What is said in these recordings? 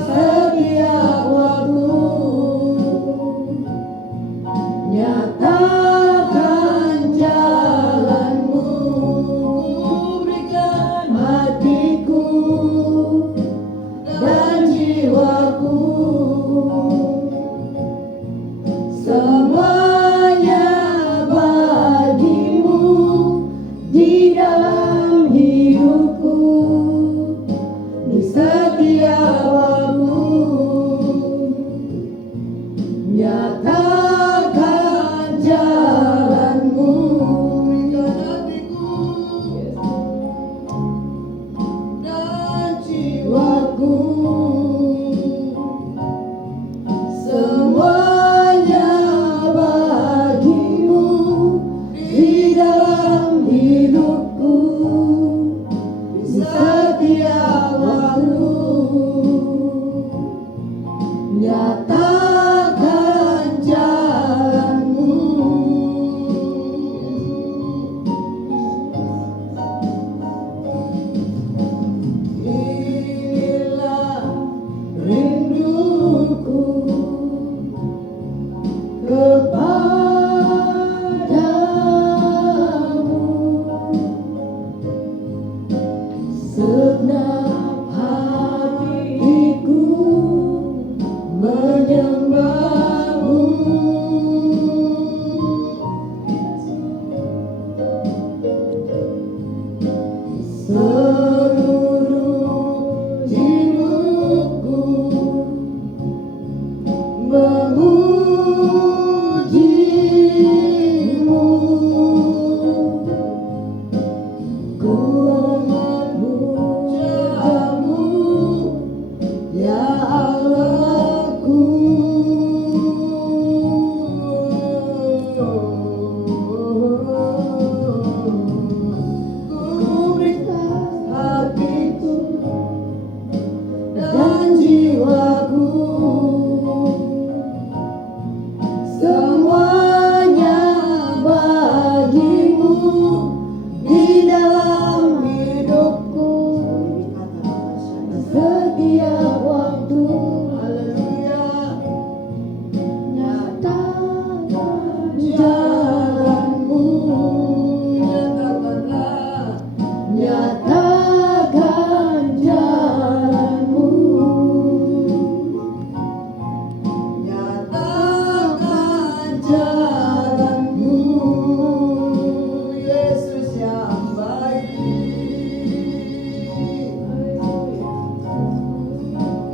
setiap waktu. Nyatakan jalanmu, berikan hatiku dan jiwaku. Semuanya bagimu di dalam hidupku, di setiap waktu. Nyatakan jalanmu, dan jiwaku. Semuanya bagimu di dalam hidupku, di setiap waktu. Nyatakan jalanmu. Inilah rinduku kepadamu, segenap hatiku menyembahmu. Seluruh hidupku memujimu. Ku memujamu, ya Allahku. Ku berikan hatiku dan jiwaku. Semuanya bagimu di dalam hidupku, setiap waktu. Haleluya. Nyatakan jalanmu, nyatakan jalanmu, nyatakan jalanmu. Yesus yang baik,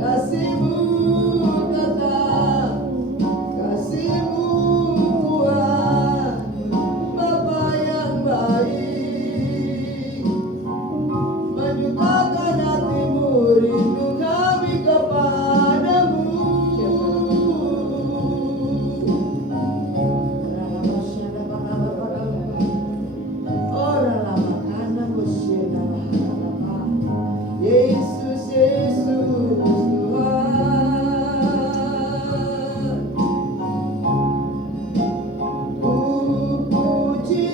kasih-Mu datang, kasih-Mu buat Bapa yang baik, menyatakan hatimu, rindu kami kepadamu. Yesus, Yesus Tuhan, ku puji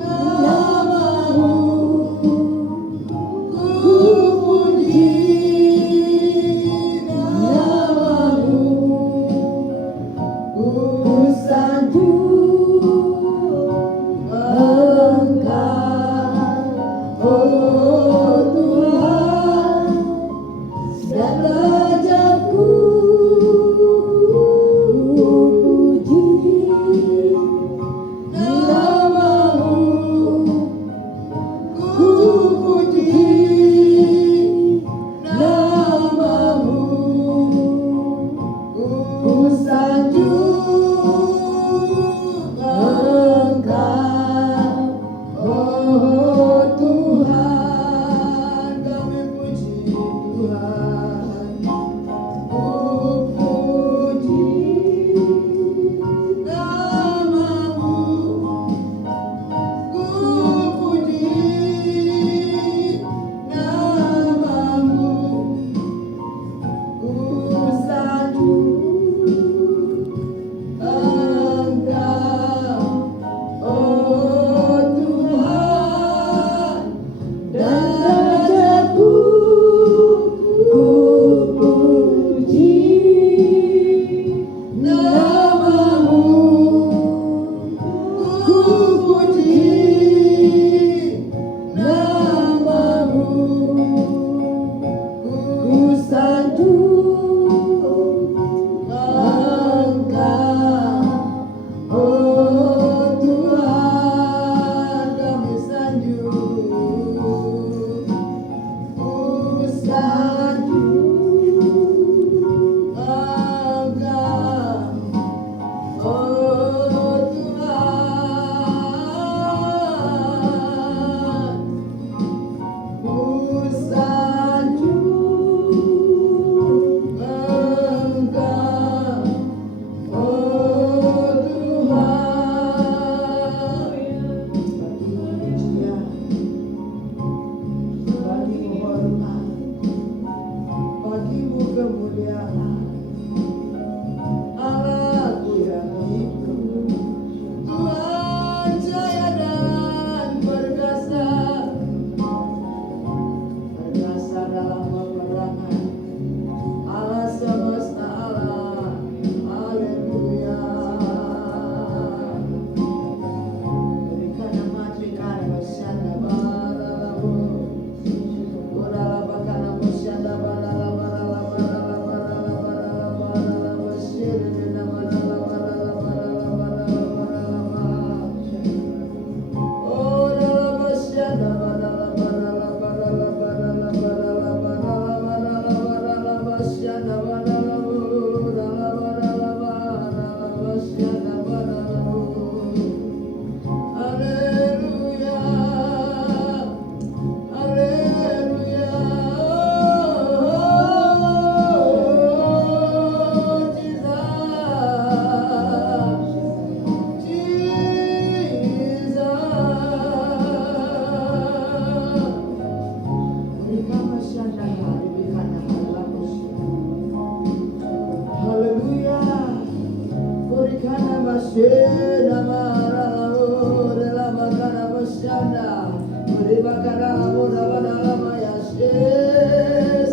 namamu, ku puji namamu, ku sanjung Engkau, oh Tuhan, dan rajaku. Puji namamu, ku puji namamu, ku sanjung Engkau, oh Tuhan. Kami puji Tuhan, ku puji namamu, ku puji namamu, ku sanjung Engkau, oh Tuhan, dan rajaku.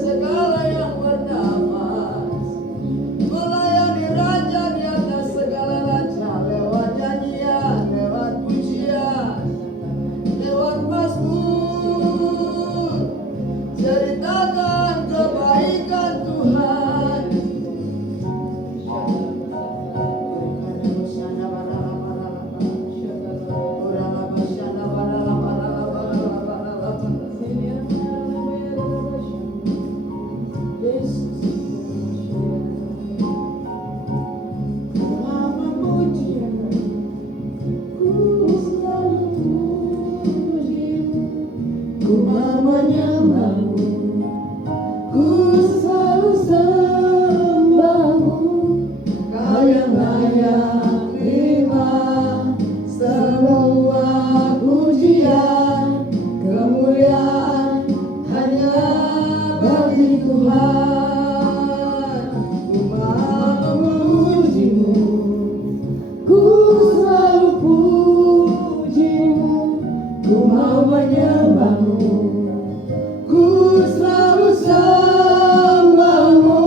Segala yang bernafas melayani Raja di atas segala raja, lewat nyanyian, lewat pujian, lewat mazmur, ceritakan kebaikan Tuhan. Ku menyembahmu, ku selalu sembahmu, Kau yang layak terima semua pujian, kemuliaan hanya bagi Tuhan. Ku mau memujimu, ku selalu pujimu, ku mau menyembahmu, ku selalu sembahmu,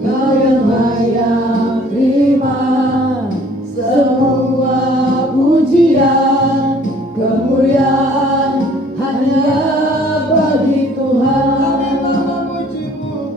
Kau yang layak terima semua pujian, kemuliaan hanya bagi Tuhan. Kami mau memujimu,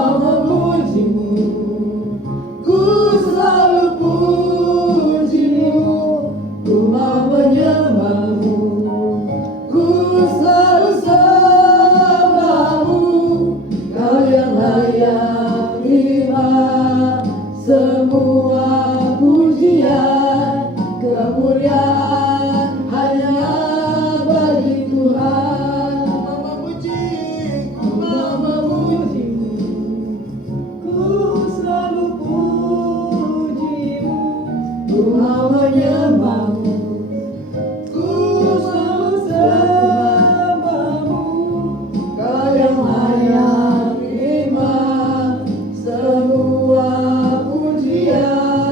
mau memujimu, ku selalu pujimu, ku mau menyembahmu, ku selalu sembahmu, kau yang layak terima semua pujian, kemuliaan hanya bagi Tuhan. Ku mau memujimu, ku selalu pujimu, ku mau menyembahmu, ku selalu sembahmu, kau yang layak terima semua pujian,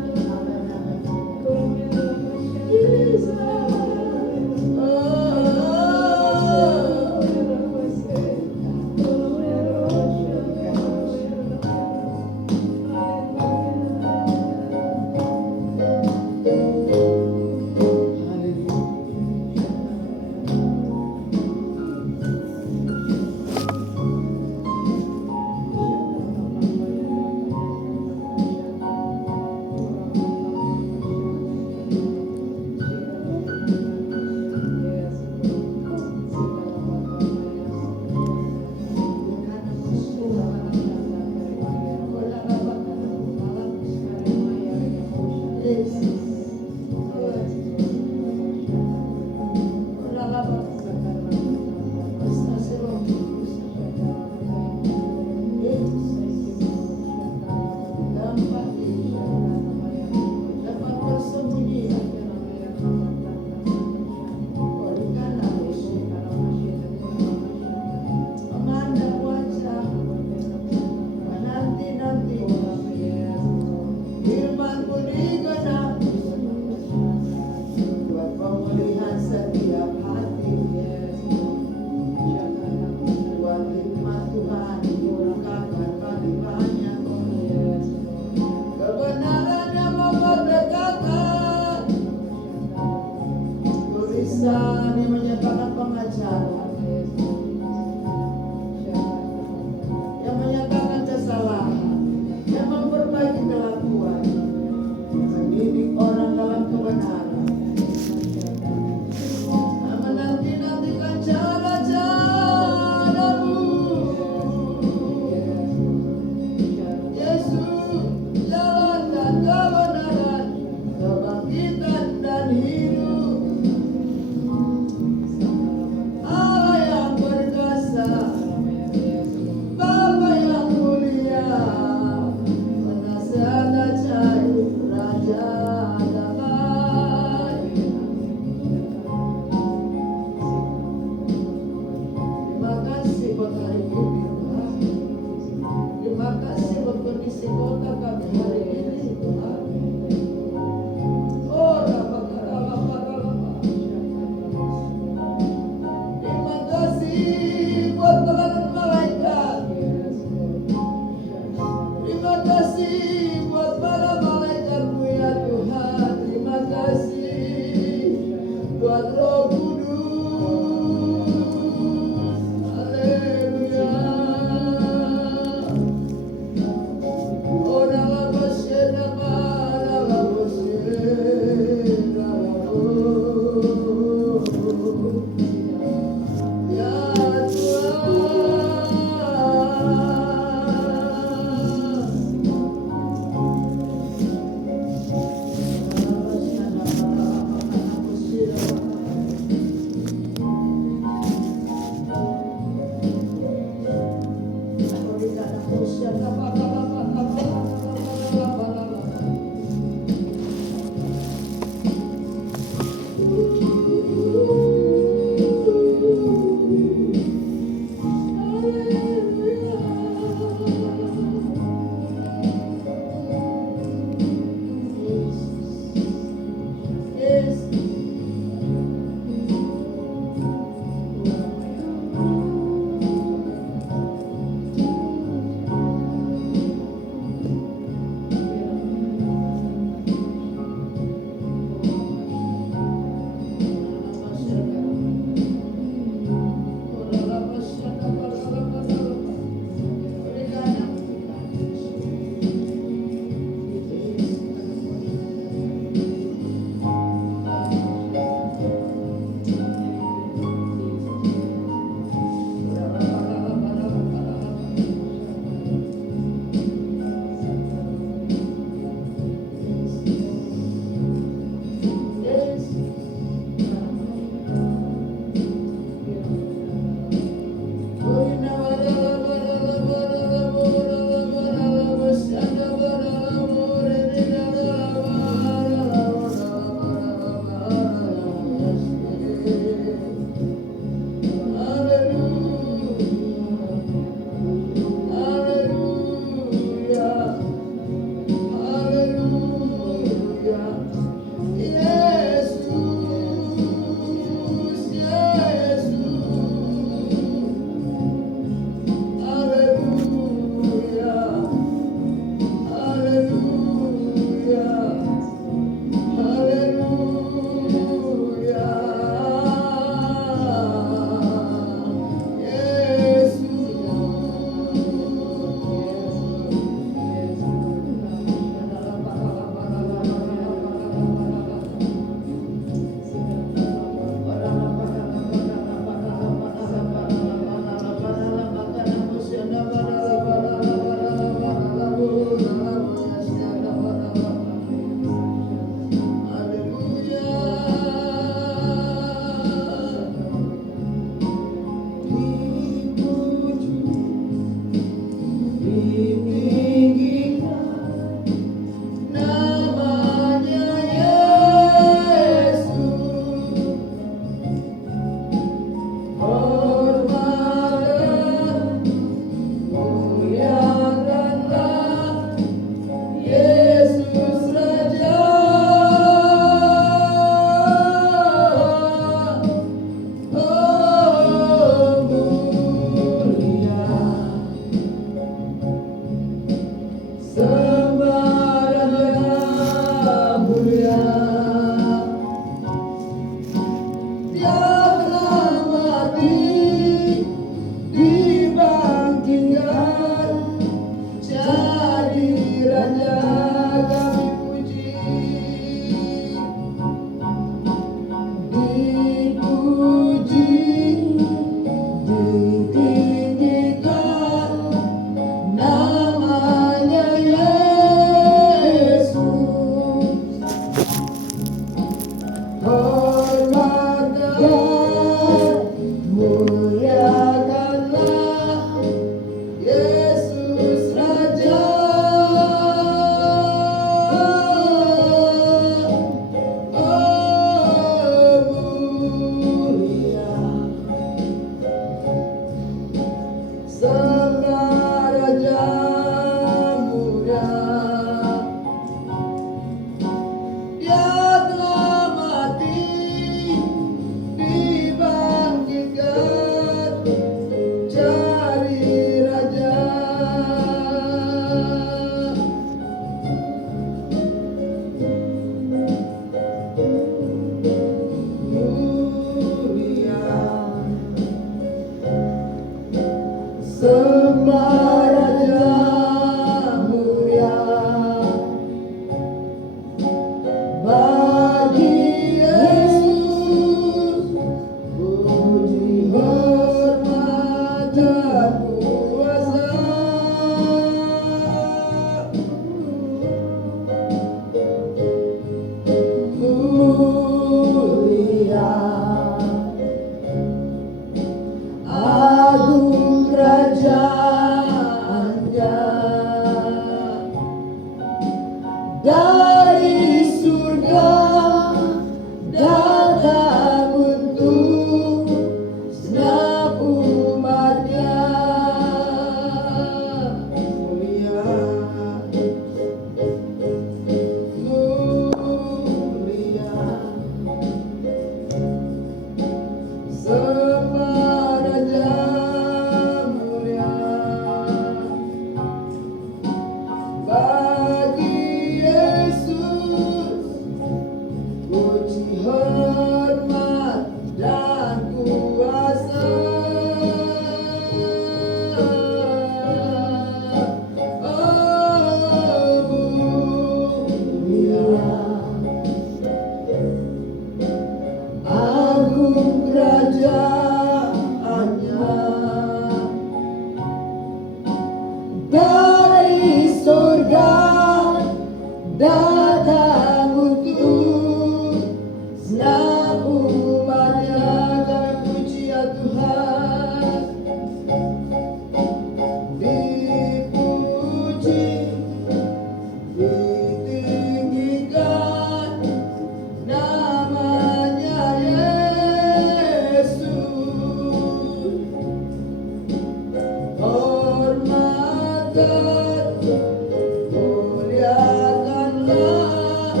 muliakanlah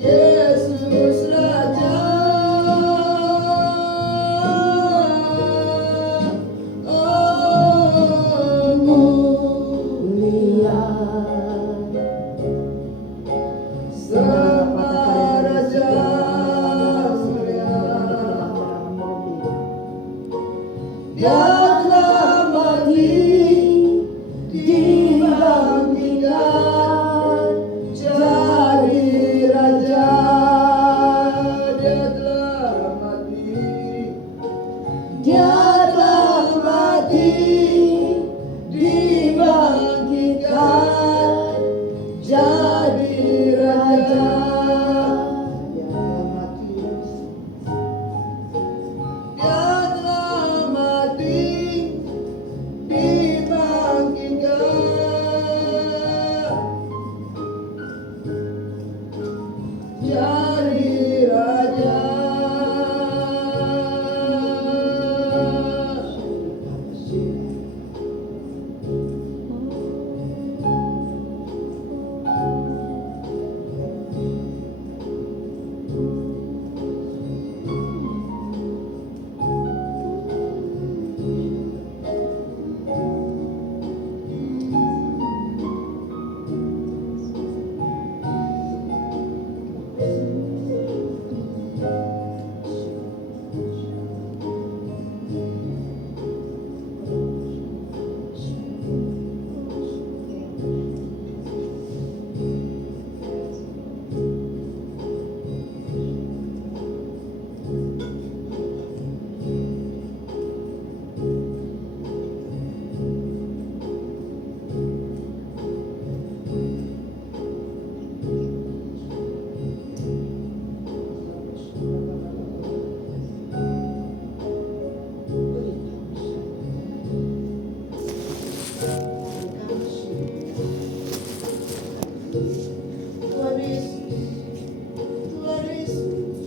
Yesus Raja. Oh, mulia sama Raja mulia. Dia telah mati, dibangkitkan jadi Raja. Dia telah mati, dia telah mati, dibangkitkan jadi Raja. Dia telah mati, dibangkitkan jadi Raja. Tuhan Yesus, Tuhan Yesus.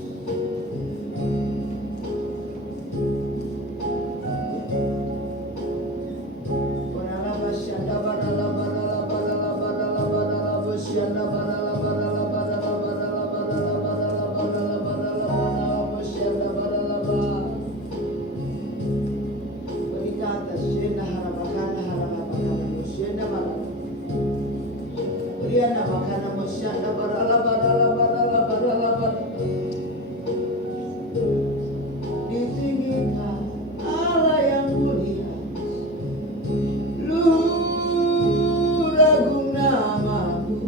Ditinggikan Allah yang mulia, luhur agung namamu.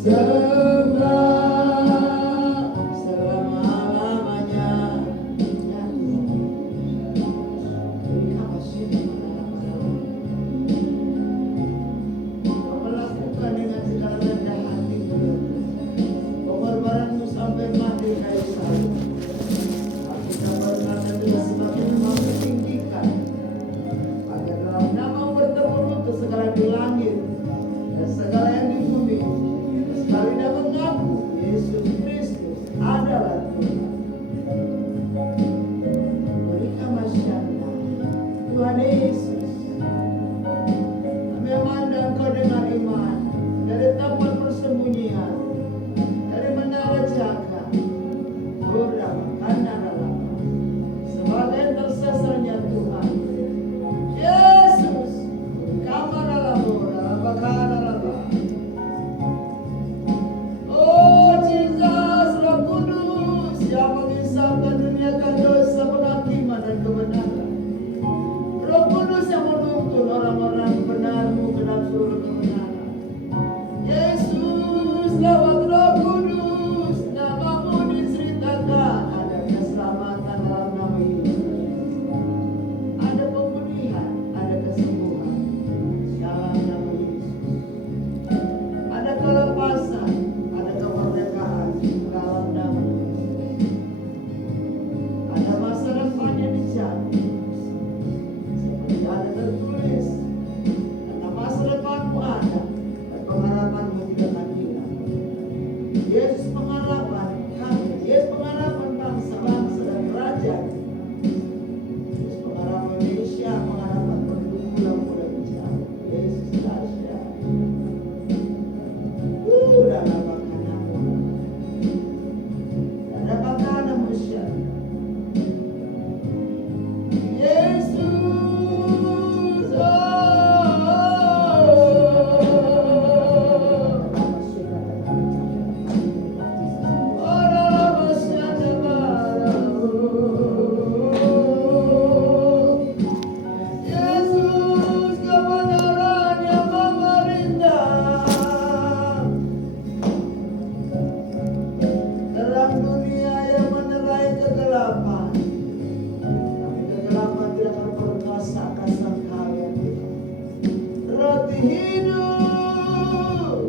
selama-lamanya. Ya Tuhan, beri kasih kepada kau melakukan dengan segala rendah hati pengorbananmu sampai mati kayu salib. Kita berkata juga semakin mempertinggikan agar dalam nama bertemu ke segala di langit dan segala yang di bumi, sekali dan mengaku Yesus Kristus adalah Tuhan. Berikan masyarakat Tuhan Yesus, kami memandang Kau dengan iman dari tempat persembunyian, dari menara jaga, orang kandaran, sebagai tersesatnya Tuhan Yesus, kamar dalam bakal. Oh Jesus, Roh Kudus yang mengisahkan dunia dosa, penghakiman dan kebenaran. Roh Kudus yang menuntun orang-orang benar-Mu ke dalam seluruh kebenaran. Yesus, lewat Roh Kudus, nama-Mu diceritakan, ada keselamatan dalam nama Yesus. Ada pemulihan, ada kesembuhan dalam nama Yesus. Ada kelepasan, ada kemerdekaan dalam nama Yesus. Ada masa depan yang dijamin, seperti ada tertulis, karena masa depanmu ada dan pengharapanmu tidak akan hilang. Yesus pengharapan kami, Yesus pengharapan bangsa-bangsa dan kerajaan, Yesus pengharapan Indonesia, pengharapan penduduk pulau-pulau yang jauh. Yesus dahsyat. Dalam makanan, dalam makanan manusia. Yesus, Yesus kebenaran yang memerintah. Terang dunia yang menerai kegelapan, tapi kegelapan tidak akan perkasa kasar kalian. Roti hidup,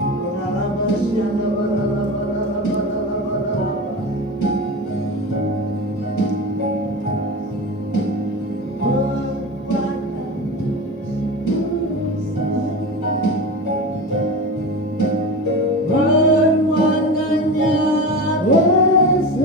beralabasyana beralabaralabaralabaralaba. Bermuatkannya Yesus,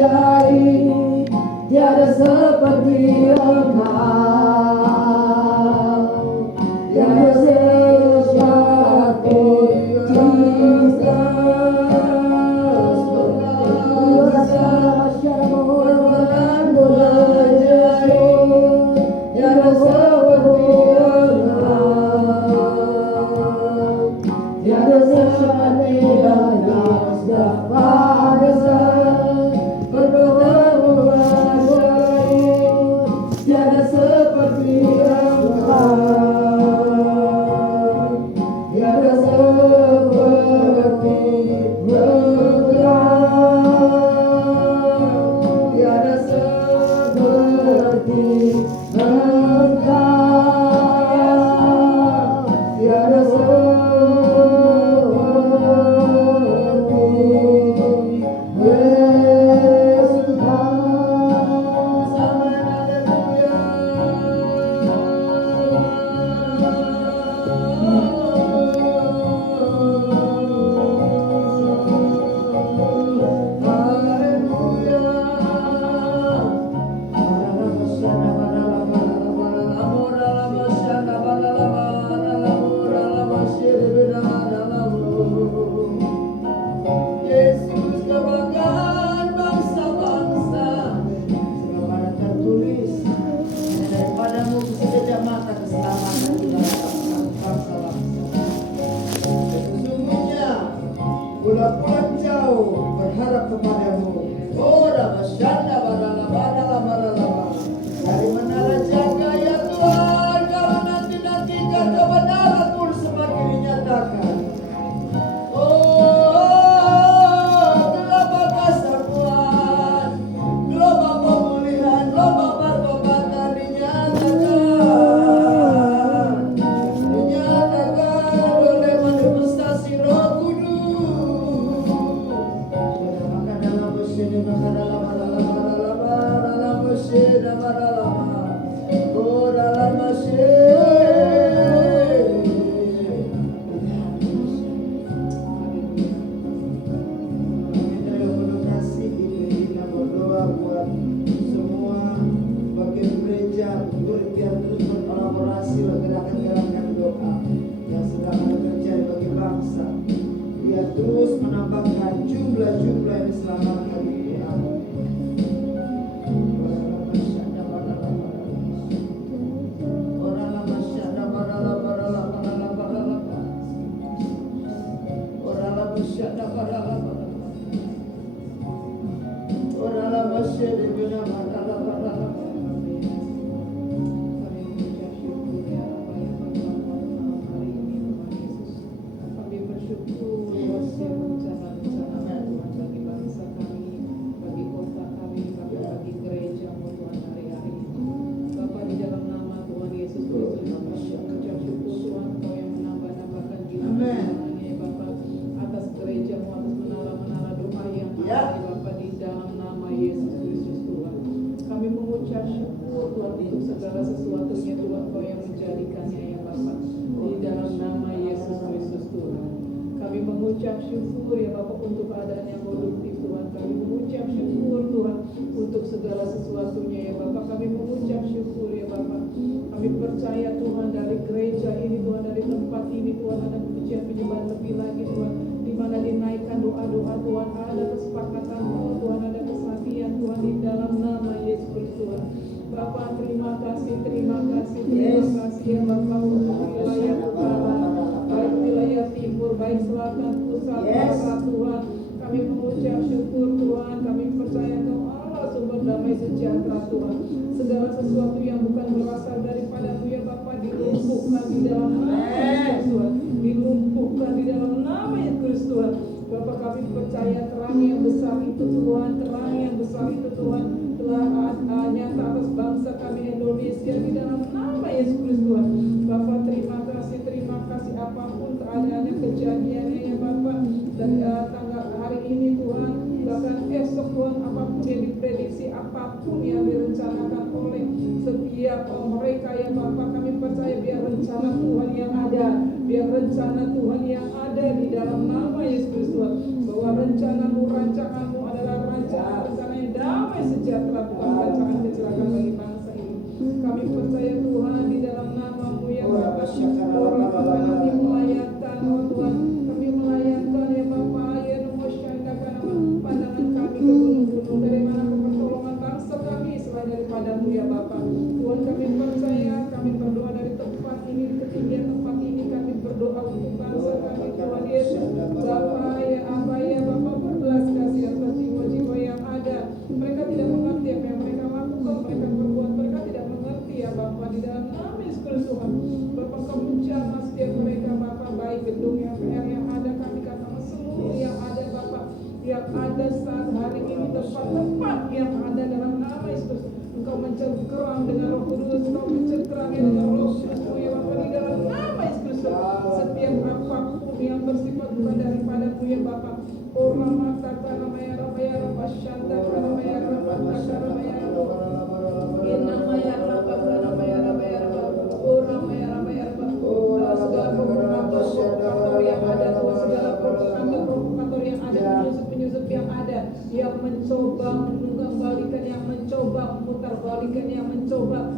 ajaib, tiada seperti Engkau, tiada sesuatu pulang jauh berharap kepadamu. Oh, Rabbashanda baralaba. Dari menara jaga ya Tuhan, kalau nanti-nantikan kebenaran pun semakin dinyatakan. Oh, gelombang kasar Tuhan, gelombang pemulihan, gelombang pertobatan dinyatakan oleh manifestasi Roh Kudus. Terus menambahkan jumlah-jumlah yang diselamatkan ini. Segala sesuatunya Tuhan Kau yang menjadikannya ya Bapa, di dalam nama Yesus Kristus Tuhan. Kami mengucap syukur ya Bapa untuk keadaan yang produktif Tuhan. Kami mengucap syukur Tuhan untuk segala sesuatunya ya Bapa. Kami mengucap syukur ya Bapa. Kami percaya Tuhan dari gereja ini Tuhan, dari tempat ini Tuhan ada pujian penyembahan lebih lagi Tuhan, di mana dinaikkan doa-doa Tuhan, ada kesepakatan Tuhan, ada kesatuan Tuhan di dalam nama Yesus Kristus Tuhan. Bapak terima kasih ya Bapak untuk wilayah utara, baik wilayah timur, baik selatan, pusat, barat Tuhan. Kami mengucap syukur Tuhan, kami percaya Kau Allah sumber damai sejahtera Tuhan. Segala sesuatu yang bukan berasal daripada-Mu ya Bapak dilumpuhkan di dalam nama Yesus Tuhan, dilumpuhkan di dalam nama Yesus Tuhan. Bapak kami percaya terang yang besar itu Tuhan, terang yang besar itu Tuhan telah nyata atas bangsa kami Indonesia di dalam nama Yesus Kristus Tuhan. Bapak terima kasih apapun keadaannya, kejadiannya ya Bapak, dari tanggal hari ini Tuhan, bahkan esok Tuhan, apapun yang diprediksi, apapun yang direncanakan oleh setiap mereka ya Bapak, kami percaya biar rencana Tuhan yang ada, biar rencana Tuhan yang ada di dalam nama Yesus Kristus Tuhan, bahwa rancanganmu adalah rencana yang sejahtera, bukan rancangan kecelakaan bagi bangsa ini. Kami percaya Tuhan di dalam nama-Mu ya Bapa. Orang kami melayangkan oh Tuhan, kami melayangkan ya Bapa ya Numosyandaka nama pandangan kami ke gunung-gunung, dari mana pertolongan bangsa kami selain daripada-Mu ya Bapa. Tuhan kami percaya, kami berdoa dari tempat ini, di ketinggian tempat ini kami berdoa untuk bangsa kami Tuhan Yesus. Bapa ya Aba ya Bapa, berbelas kasih atas jiwa-jiwa yang ada. Mereka tidak mengerti apa yang mereka lakukan, mereka berbuat, mereka tidak mengerti ya Bapa. Di dalam nama Yesus Kristus Tuhan, Bapa Kau menjamah setiap mereka Bapa, baik gedung yang PR yang ada, kami katakan seluruh yang ada Bapa, yang ada saat hari ini, tempat-tempat yang ada dalam nama Yesus. Engkau mencengkeram dengan Roh Kudus, Engkau mencengkeramnya dengan Roh Kudus ya Bapa, di dalam nama Yesus Kristus. Setiap apapun yang bersifat bukan daripada-Mu ya Bapa, Orang mata nama ya Rabba ya Rabba Shanta nama ya Rabba nama ya Rabba nama ya Rabba nama ya Rabba ya Rabba Orang ya Rabba ya Rabba segala provokator yang ada, segala provokator yang ada, penyusup-penyusup yang ada yang mencoba mengembalikan, yang mencoba memutarbalikan, yang mencoba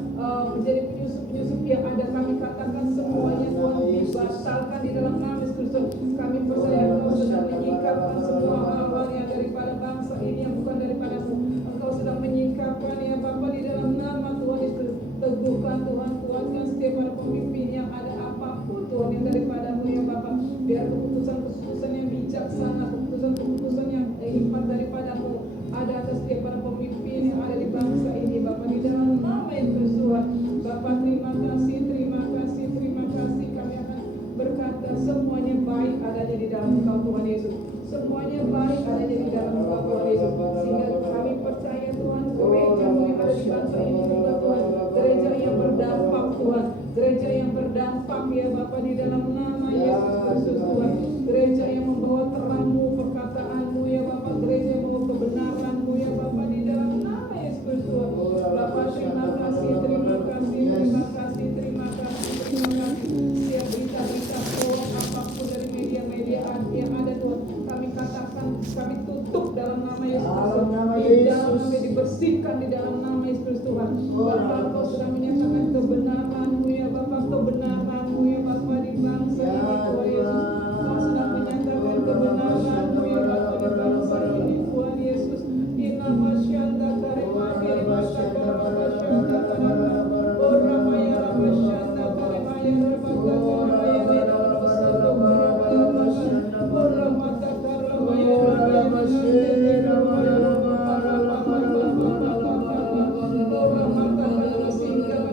menjadi penyusup-penyusup yang ada, kami katakan semuanya Tuhan dibatalkan di dalam nama Yesus Kristus. Kami percaya Engkau sedang menyingkapkan semua hal-hal yang daripada bangsa ini yang bukan daripada-Mu. Engkau sedang menyingkapkan ya Bapa di dalam nama Tuhan Yesus. Teguhkan Tuhan, kuatkan setiap para pemimpin yang ada, apapun Tuhan yang daripada-Mu ya Bapa. Biar keputusan-keputusan yang bijaksana, keputusan-keputusan yang hikmat daripada-Mu ada atas setiap para pemimpin yang ada di bangsa ini Bapa, di dalam nama Yesus Tuhan. Bapa terima kasih, terima kasih, terima kasih. Kami akan berkata semuanya baik adanya di dalam Engkau Tuhan Yesus. Semuanya baik adanya di dalam Engkau Tuhan Yesus. Sehingga kami percaya Tuhan, gereja-Mu yang ada di bangsa ini juga Tuhan, gereja yang berdampak Tuhan, gereja yang berdampak ya Bapa di dalam nama Yesus Kristus Tuhan. Gereja yang membawa terang-Mu, perkataan-Mu ya Bapa, gereja yang membawa kebenaran-Mu ya Bapa di dalam nama Yesus Kristus Tuhan. Bapa terima kasih, terima kasih, terima kasih, terima kasih, terima kasih. Setiap berita-berita tolong apapun dari media-media yang ada Tuhan, kami katakan, kami tutup dalam nama Yesus Kristus. Di dalam nama dibersihkan di dalam nama Yesus Kristus Tuhan. Bapa Engkau sudah menyatakan kebenaran-Mu ya Bapa, kebenaran-Mu ya Bapa di bangsa ini Tuhan Yesus. Engkau sudah menyatakan kebenaran-Mu ya Bapa di bangsa ini Tuhan Yesus. Di nama Syanda Karema Kirima Sakarama Syanda Karama Orang Maya Rama Syanda Karema Ya Rama Karama Ya Rama Sarama Rama Syanda Orang Mata Karama Ya Rama Syanda Karama Ya Rama Orang Mata Karama Sehingga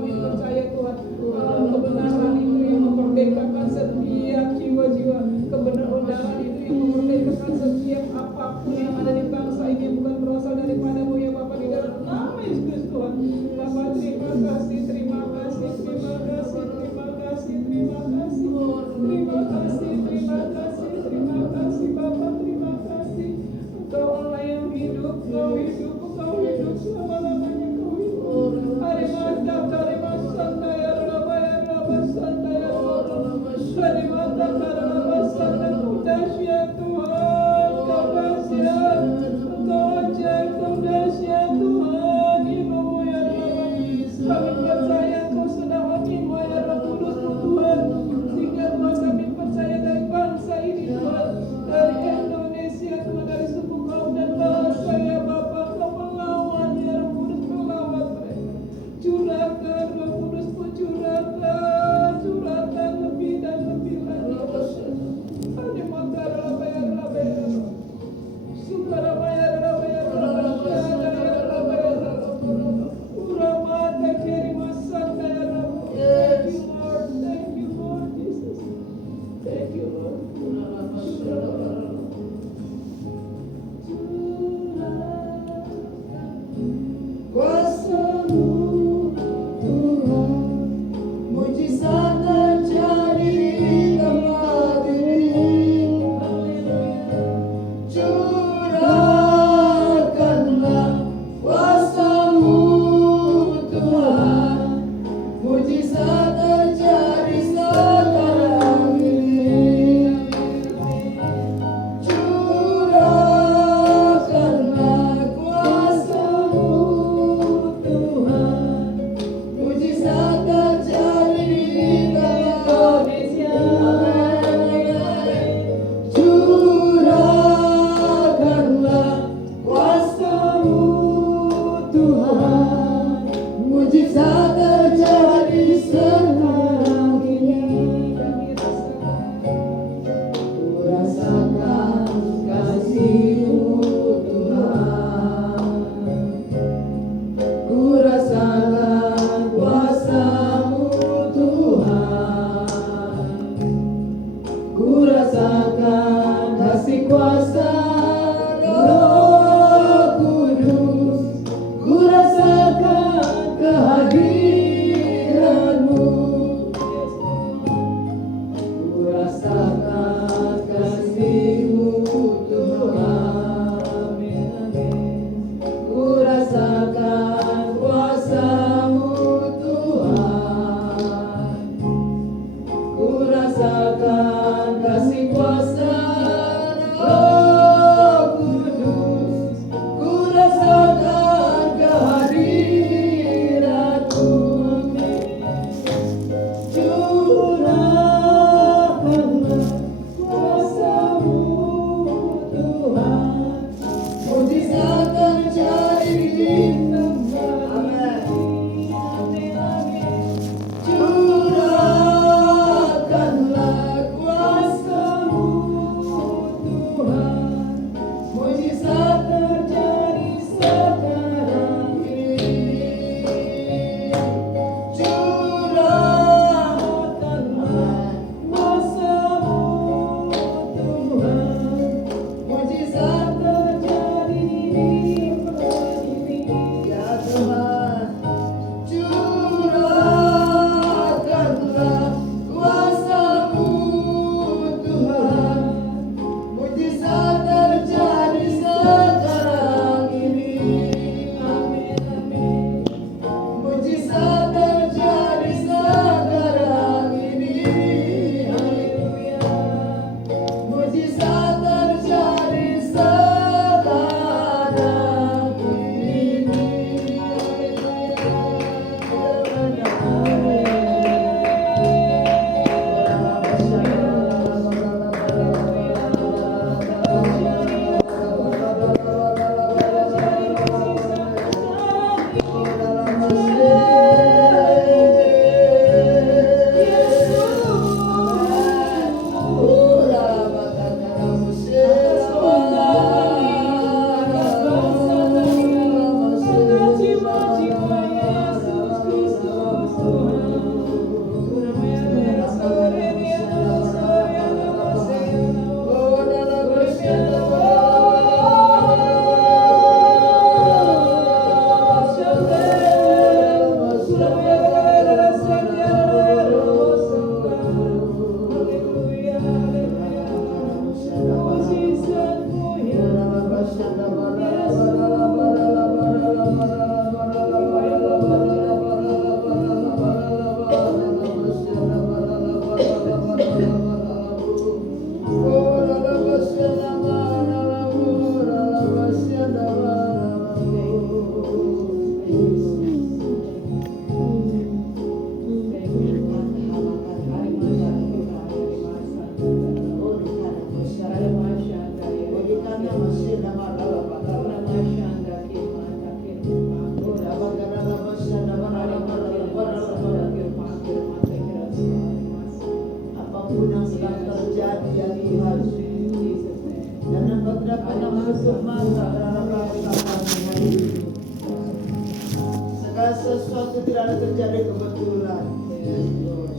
itu tidak ada terjadi kebetulan.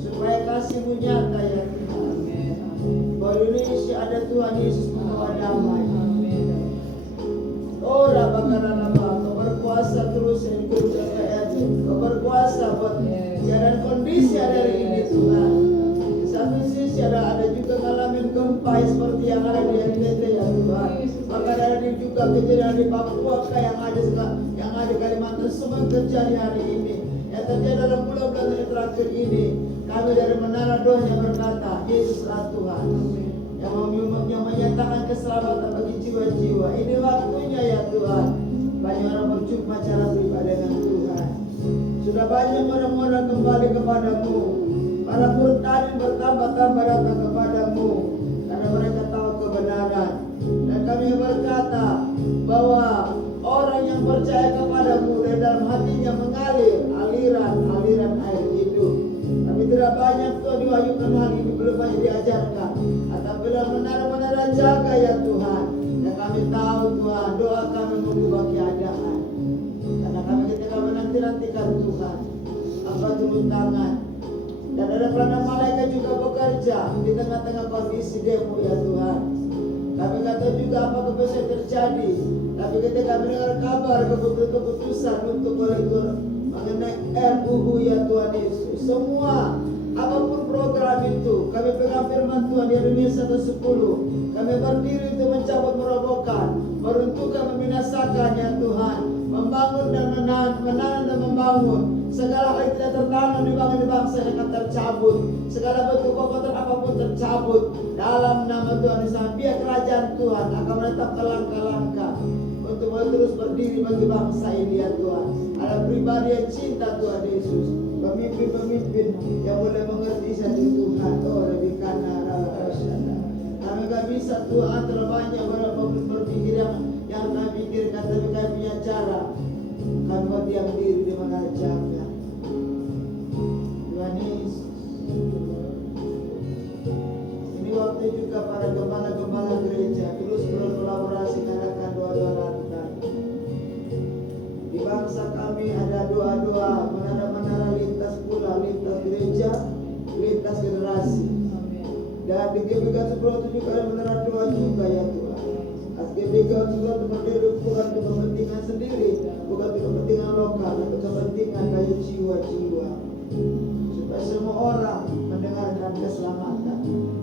Supaya kasih-Mu nyata ya Tuhan. Bahwa Indonesia ada Tuhan Yesus membawa damai. Oh Rabakarana, Kau berkuasa terus yang ikut KKR. Kau berkuasa buat keadaan kondisi hari ini Tuhan. Di satu sisi ada juga ngalamin gempa seperti yang ada di NTT ya Tuhan. Maka ada juga kejadian di Papua yang ada di Kalimantan, semua terjadi hari ini. Yang terjadi dalam bulan-bulan yang terakhir ini, kami dari Menara Doanya berkata, Yesuslah Tuhan yang menyatakan keselamatan bagi jiwa-jiwa. Ini waktunya ya Tuhan. Banyak orang berjumpa cara pribadi dengan Tuhan. Sudah banyak orang-orang kembali kepadamu. Para murtadin bertambah-tambah datang kepadamu karena mereka tahu kebenaran. Dan kami berkata bahwa orang yang percaya kepadamu dari dalam hatinya mengalir aliran air hidup. Kami tidak banyak Tuhan diwahyukan hal ini, belum banyak diajarkan. Atau bila menara-menara jaga ya Tuhan. Dan kami tahu Tuhan, doa kami mengubah keadaan. Karena kami ketika menanti-nantikan Tuhan, Engkau turun tangan. Dan ada peranan malaikat juga bekerja di tengah-tengah kondisi demo ya Tuhan. Kami kata juga apa yang terjadi. Tapi ketika mendengar kabar keputusan untuk kolektor mengenai RUU ya Tuhan Yesus, semua apapun program itu, kami pegang firman Tuhan di Yeremia 1:10. Kami berdiri untuk mencabut merobohkan, meruntuhkan, membinasakan ya Tuhan, membangun dan menanam dan membangun. Segala hal yang tidak tertanam dibangun di bangsa yang akan tercabut. Segala bentuk kokotan apapun tercabut dalam nama Tuhan Yesus. Biar kerajaan Tuhan akan menetapkan langkah-langkah untuk terus berdiri bagi bangsa ini ya Tuhan. Ada pribadi yang cinta Tuhan Yesus, pemimpin-pemimpin yang boleh mengerti satu Tuhan. Oh lebih kanan rasyada. Kami gak bisa Tuhan terbanyak berpikir yang kami pikirkan, tapi kami punya cara. Kami berdiam diri di mana jaga. Tuhan Yesus. Ini waktu juga para gembala-gembala gereja terus berkolaborasi mengadakan doa-doa lantai. Di bangsa kami ada doa-doa menara-menara lintas pula, lintas gereja, lintas generasi. Dan di GBK 10 juga ada menara doa juga ya Tuhan. GBK juga berdiri bukan untuk kepentingan sendiri, bukan untuk kepentingan lokal, untuk kepentingan kayu jiwa-jiwa. Supaya semua orang mendengarkan keselamatan.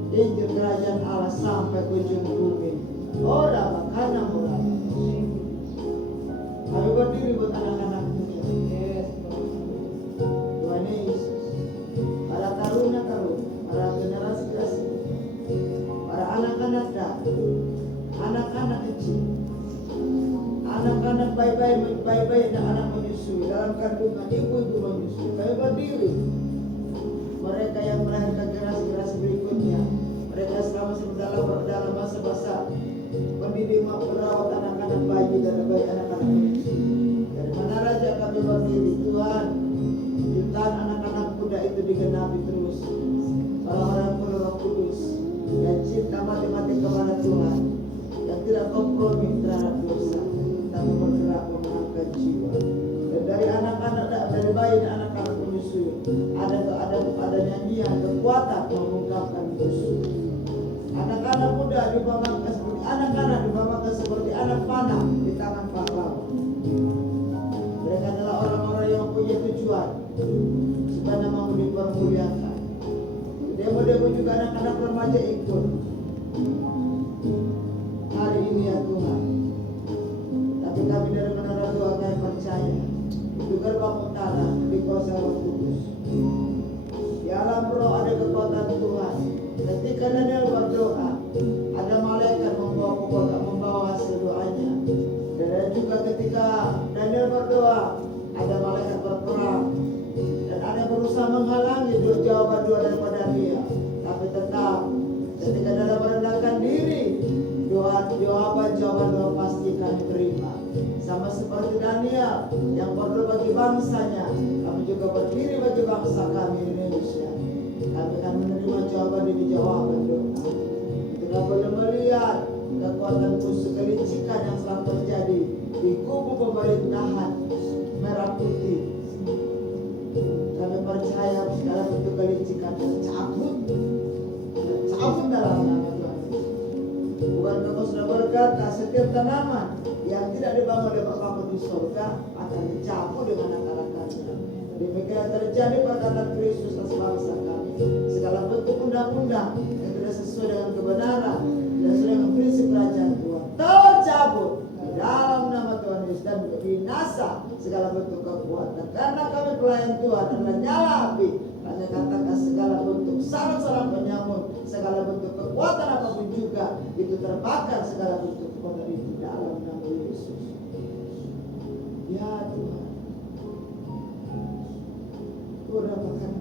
Injil kerajaan Allah sampai ke ujung bumi. Orang makanan orang. Kami berdiri buat anak-anak muda. Tuhan Yesus. Para taruna-taruna, para generasi-generasi, para anak-anak dan anak-anak kecil, anak-anak bayi-bayi dan anak menyusui dalam kandungan ibu-ibu menyusui. Kami berdiri. Mereka yang melahirkan generasi-generasi berikutnya, mereka selama dalam masa-masa pendidik merawat anak-anak bayi dan bayi anak-anak menyusui. Dari mana raja kami berdiri Tuhan, jutaan anak-anak muda itu digenapi terus. Orang-orang Roh Kudus yang cinta mati-mati kepada Tuhan, yang tidak kompromi terhadap dosa, tapi bergerak memenangkan jiwa. Dan dari anak-anak, dari bayi dan anak-anak menyusui, ada nyanyian kekuatan mengungkapkan musuh. Anak-anak muda diumpamakan seperti anak panah di tangan pahlawan. Mereka adalah orang-orang yang punya tujuan supaya namamu dipermuliakan. Demo-demo juga anak-anak remaja ikut. Hari ini ya Tuhan. Tapi kami dari menara doa kami percaya itu gerbang utara di kuasa Roh Kudus. Di alam roh ada kekuatan Tuhan. Ketika Daniel berdoa, ada malaikat membawa hasil doanya. Dan juga ketika Daniel berdoa, ada malaikat berperang. Dan ada yang berusaha menghalangi jawaban doa daripada dia. Tapi tetap ketika dalam merendahkan diri, jawaban doa pasti kami terima. Sama seperti Daniel yang berdoa bagi bangsanya, kami juga berdiri bagi bangsa kami Indonesia. Kami akan menerima jawaban demi jawaban doa. Kita boleh melihat kekuatan musuh kelicikan yang selalu terjadi di kubu pemerintahan merah putih. segala bentuk kelicikan tercabut dalam nama Tuhan Yesus. Bukan kau sudah berkata setiap tanaman yang tidak dibangun oleh Bapakku di surga akan dicabut dengan akar-akarnya. Demikian terjadi perkataan Kristus atas bangsa kami. Segala bentuk undang-undang yang tidak sesuai dengan kebenaran, tidak sesuai dengan prinsip kerajaan Tuhan tercabut di dalam nama Tuhan Yesus, dan binasa segala bentuk kekuatan. Karena kami pelayan Tuhan adalah nyala api. Hanya katakan segala bentuk sarang-sarang penyamun, segala bentuk kekuatan apapun juga itu terbakar, segala bentuk kekuatan itu dalam nama Yesus. Ya Tuhan, Tuhan makan.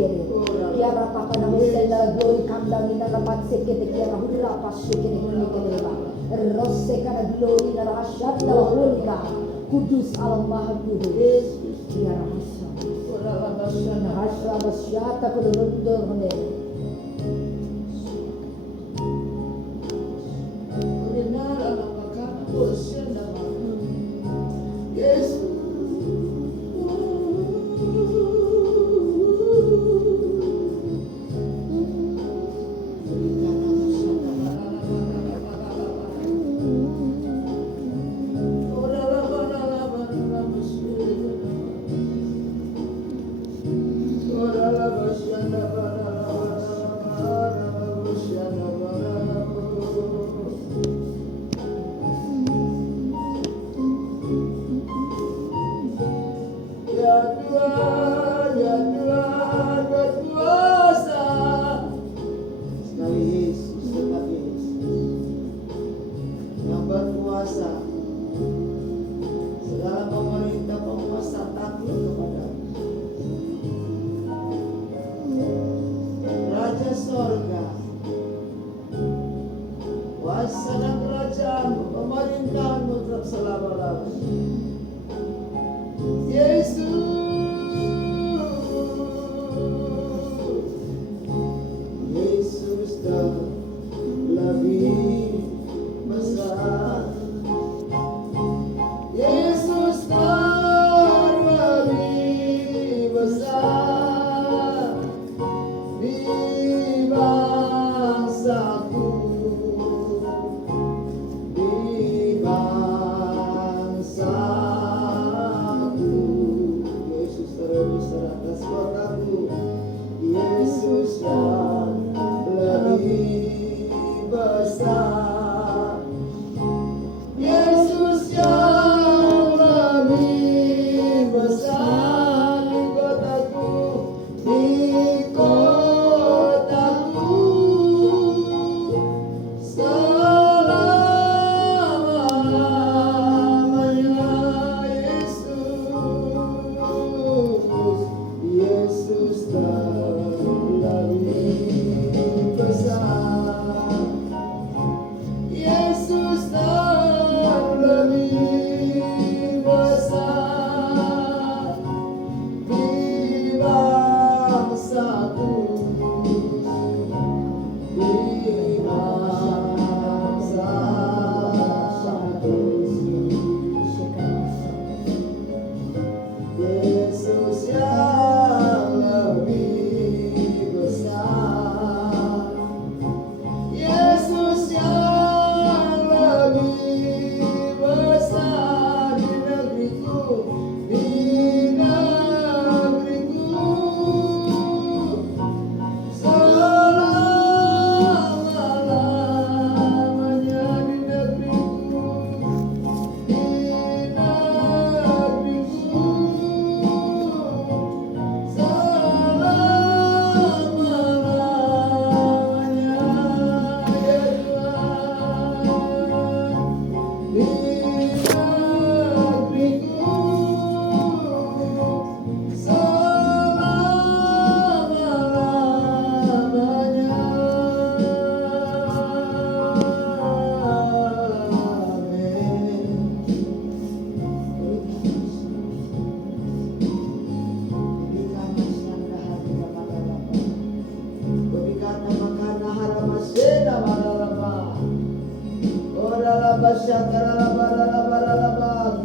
shikere. Kiara papa na musenda glory come down in the patsekete kiara hura pasikere hunikere ba. Rosse kana glory na rahashanda hulika. Kudus Allah Maha Kudus. Kiara hasya. Hasya basyata kudurundo hone. Yes.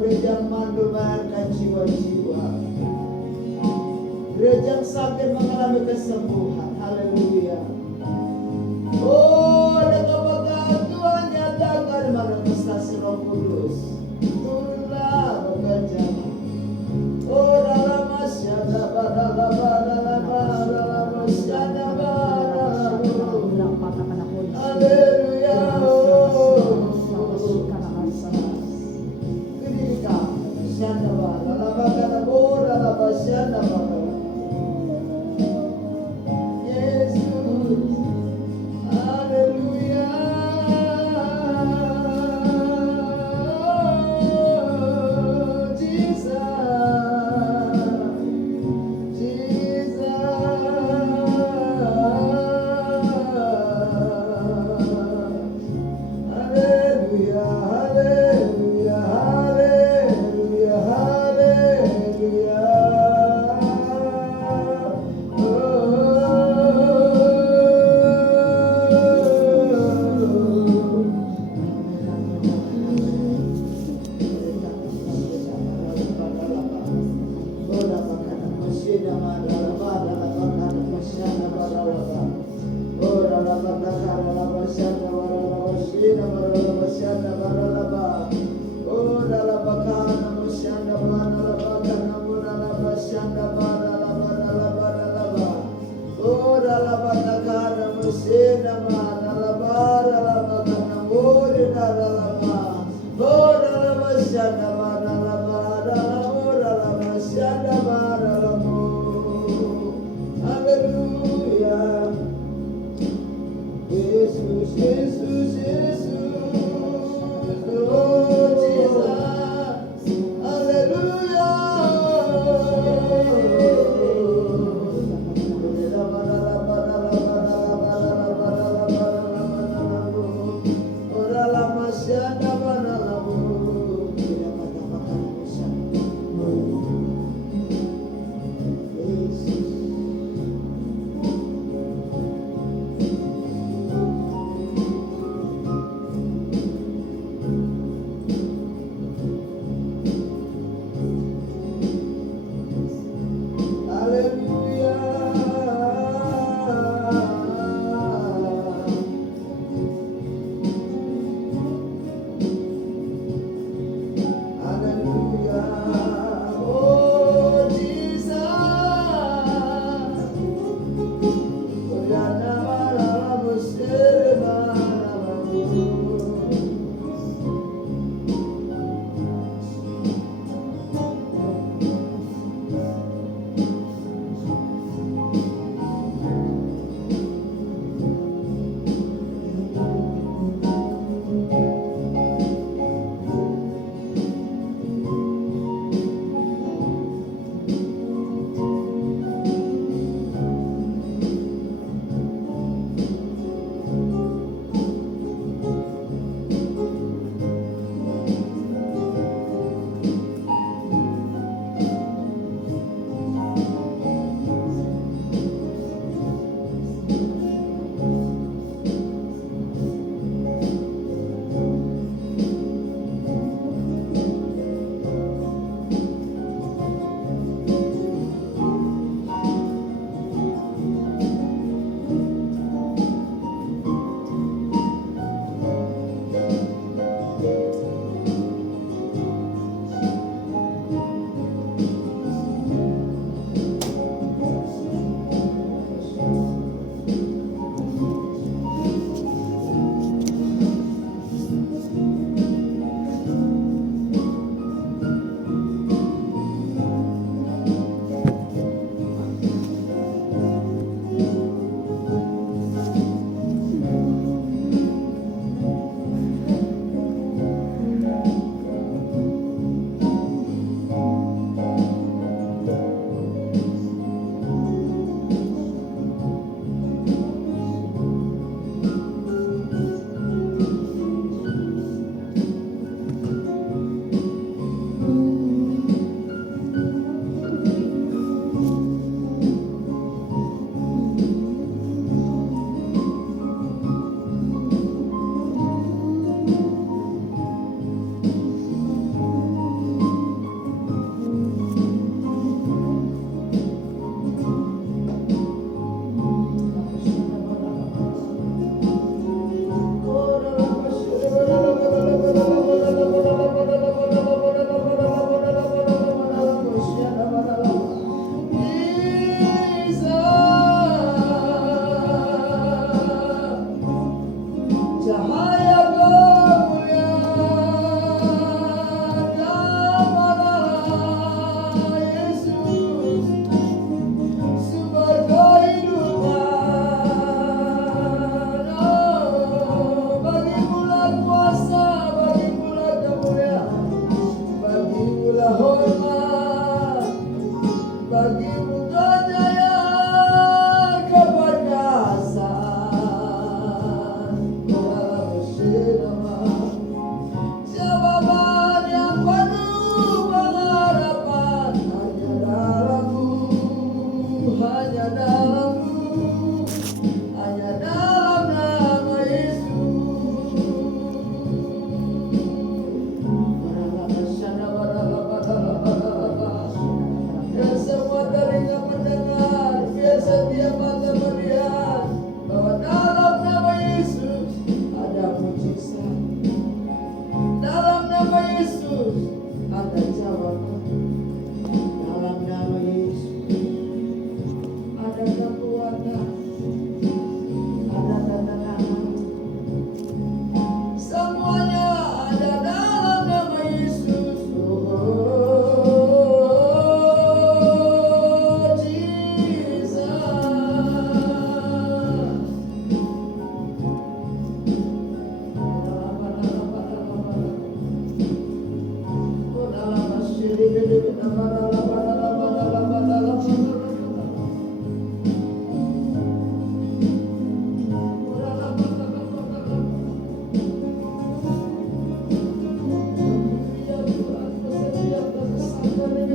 Gereja yang mandul bayarkan jiwa-jiwa. Gereja yang sakit mengalami kesembuhan. Haleluya. Oh, dengan pegang Tuhan nyatakan manifestasi Roh Kudus. Turunlah bekerja. Oh, dalam masyada dalam masyada haleluya. Jesus.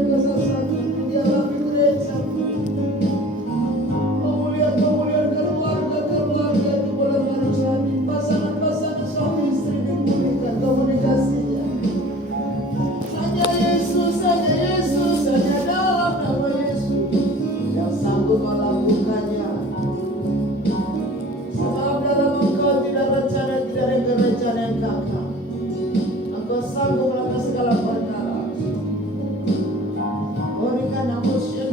kuasa satu di dalam gereja. Pemulihan keluarga di bulan Ramadan, pasangan-pasangan suami istri dipulihkan komunikasinya. Hanya Yesus, hanya dalam nama Yesus yang sanggup melakukannya. Sebab dalam Engkau tidak rencana, tidak ada rencana yang gagal. Engkau sanggup melakukan segala perkara. Berikan nama Syekh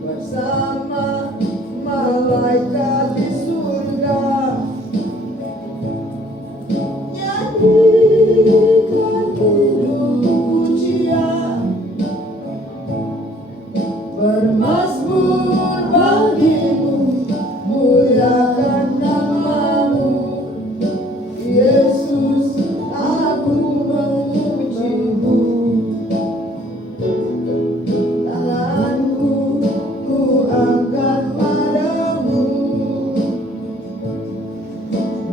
bersama malaikat di surga, nyanyikan pujian, bermazmur bagimu, muliakan namamu, Yesus, aku memujimu. Tanganku ku angkat padamu,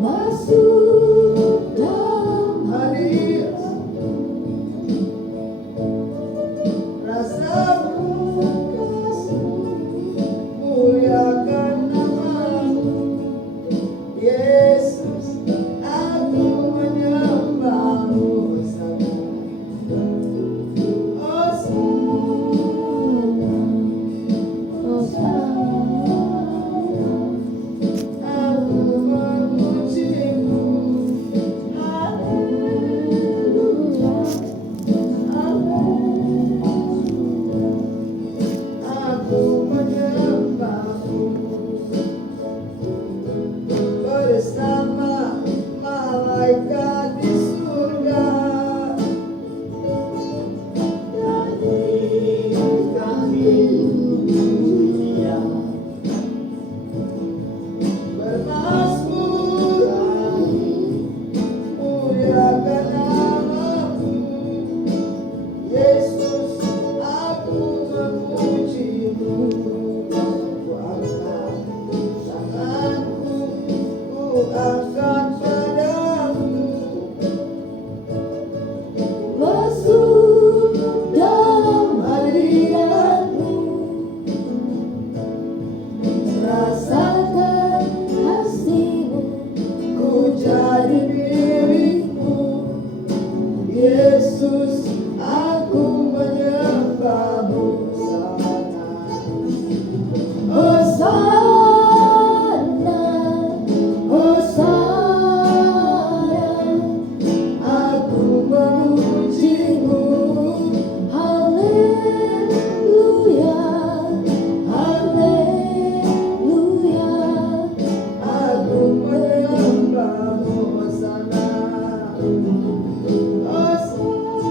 masuk dalam hadiratmu, rasaku kasih, muliakan namamu, Yesus, aku menyembahmu. Aku memujimu, haleluya, aku menyembahmu bersama malaikat di surga, nyanyikan pujian, bermazmur, muliakan namamu, Yesus, aku memujimu. Ku angkat tanganku, ku angkat padamu, masuk dalam hadiratmu, rasakan kasihmu, ku jadi milikmu, Yesus, aku menyembahmu. Hosana, Hosana, aku memujimu, haleluya, haleluya, aku menyembahmu. Hosana, Hosana,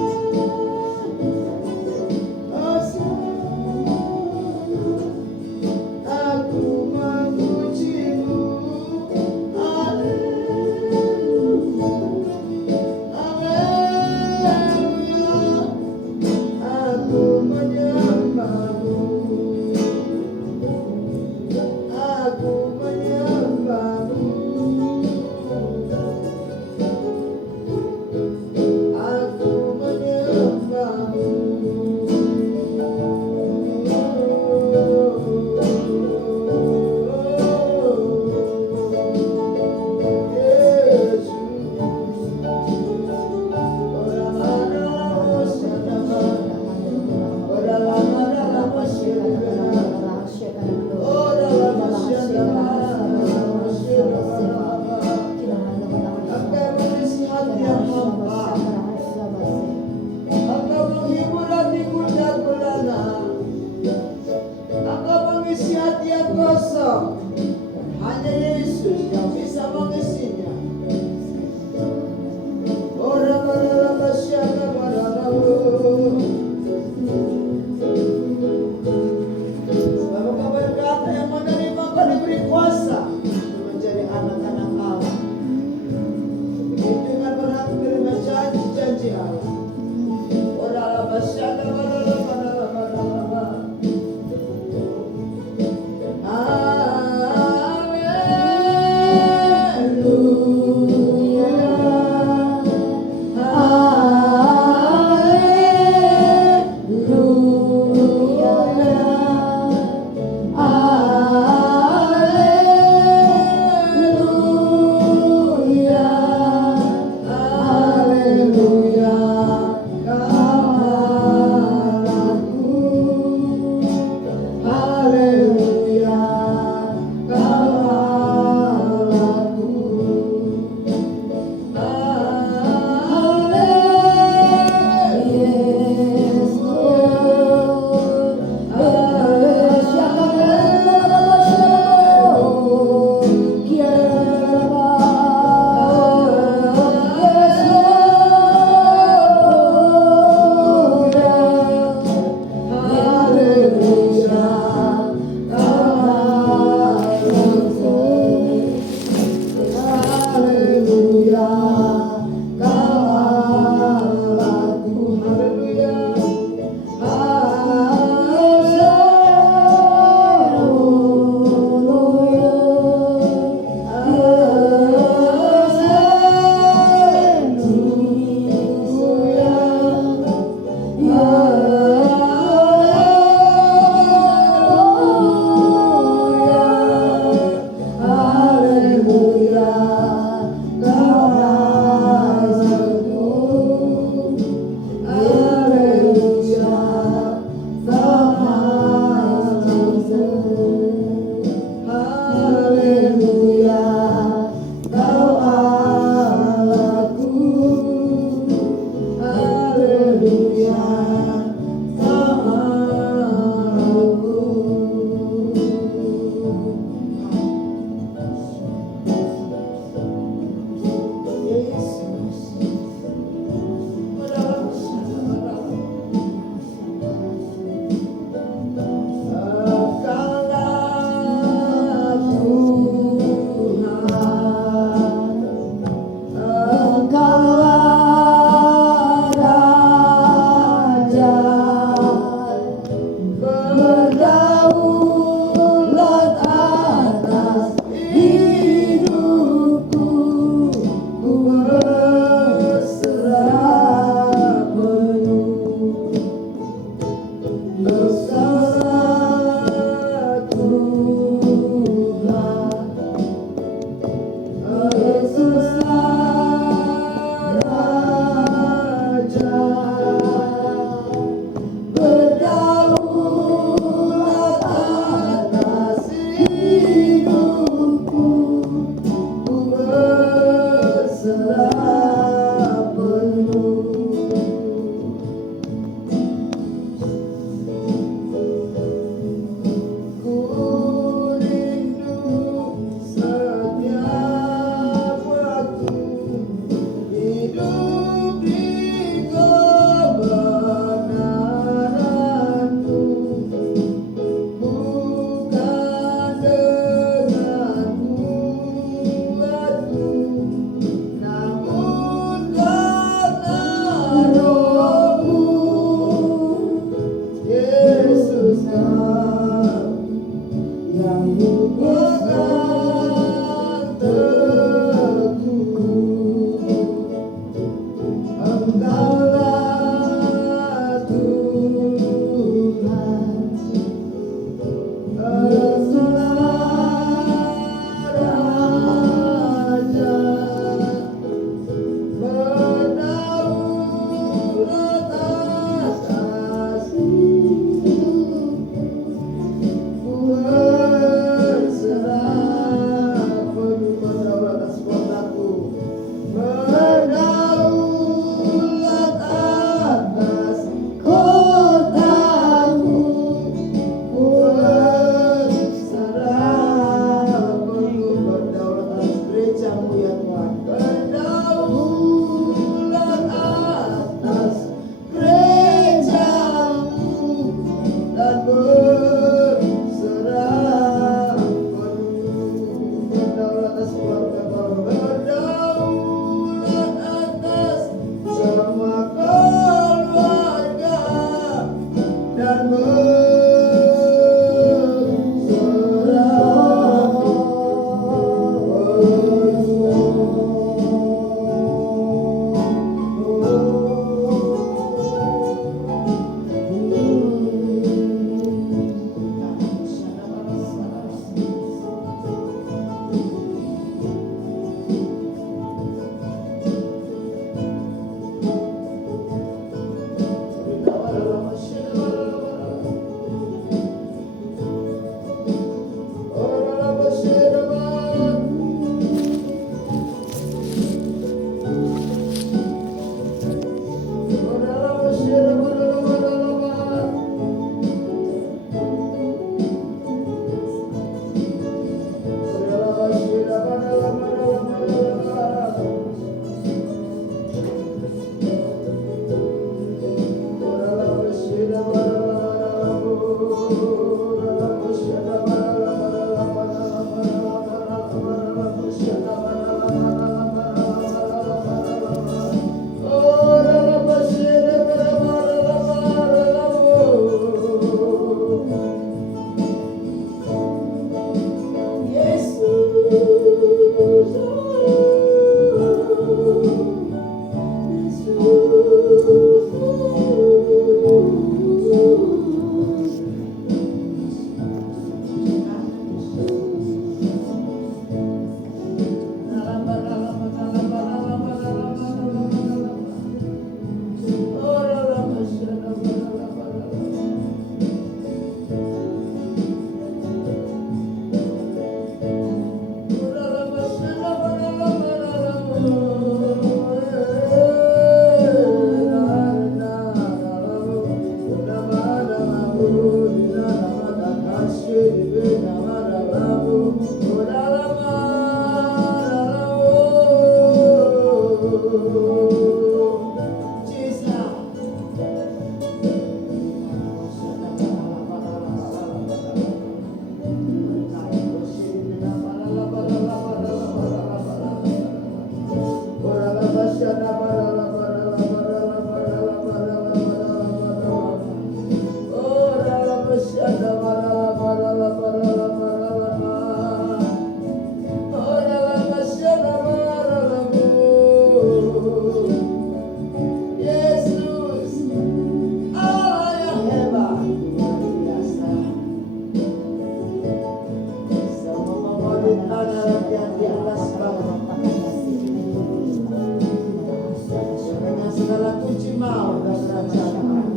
maut dan kerajaan Allah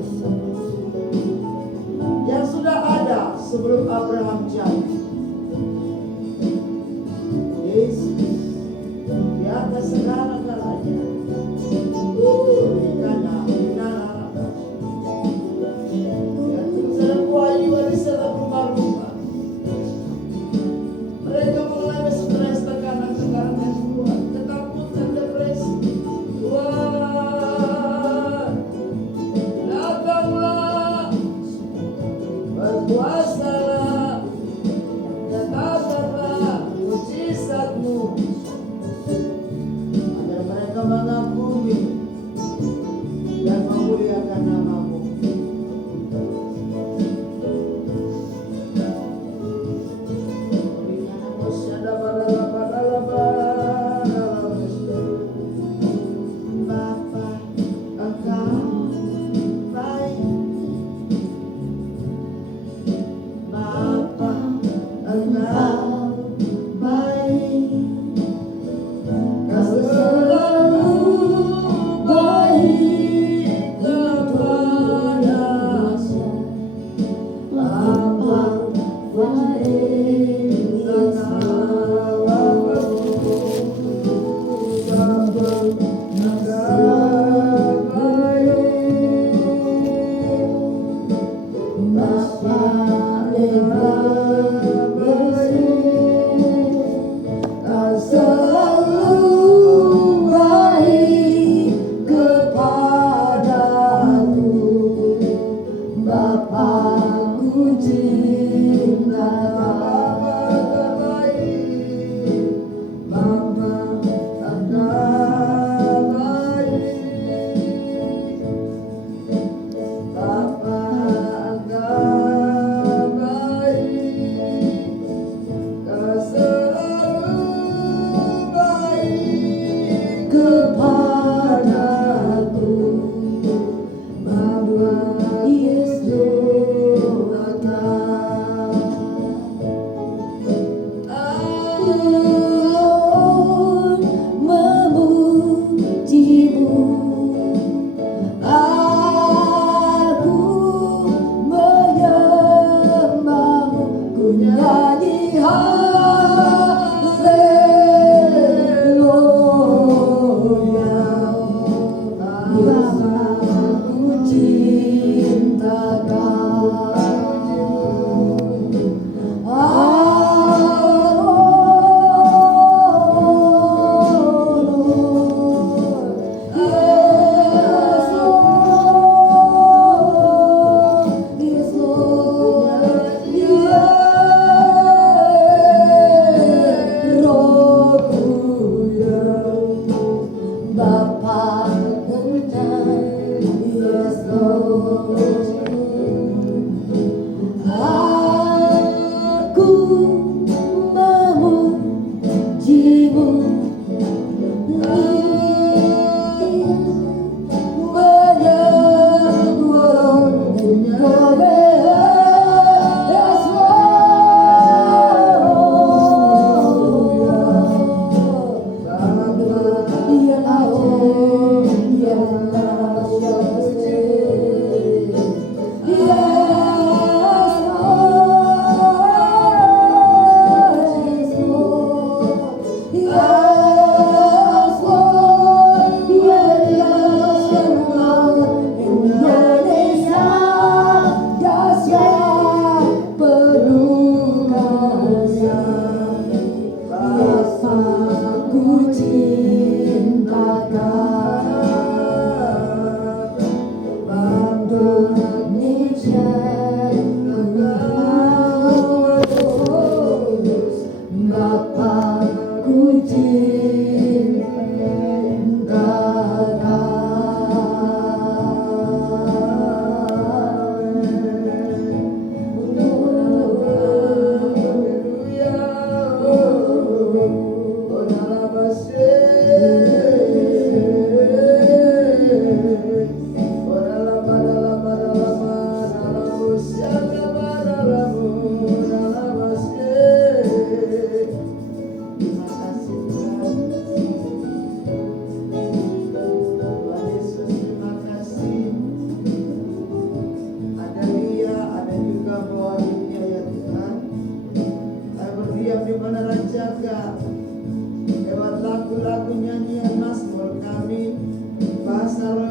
yang sudah ada sebelum Abraham jatuh. Yesus di atas segala-galanya. Mereka mengalami stres, tekanan yang kuat, ketakutan, depresi. Tuhan, datanglah, berkuasalah, nyatakanlah mujizat-Mu agar mereka mengagumi dan memuliakan nama-Mu.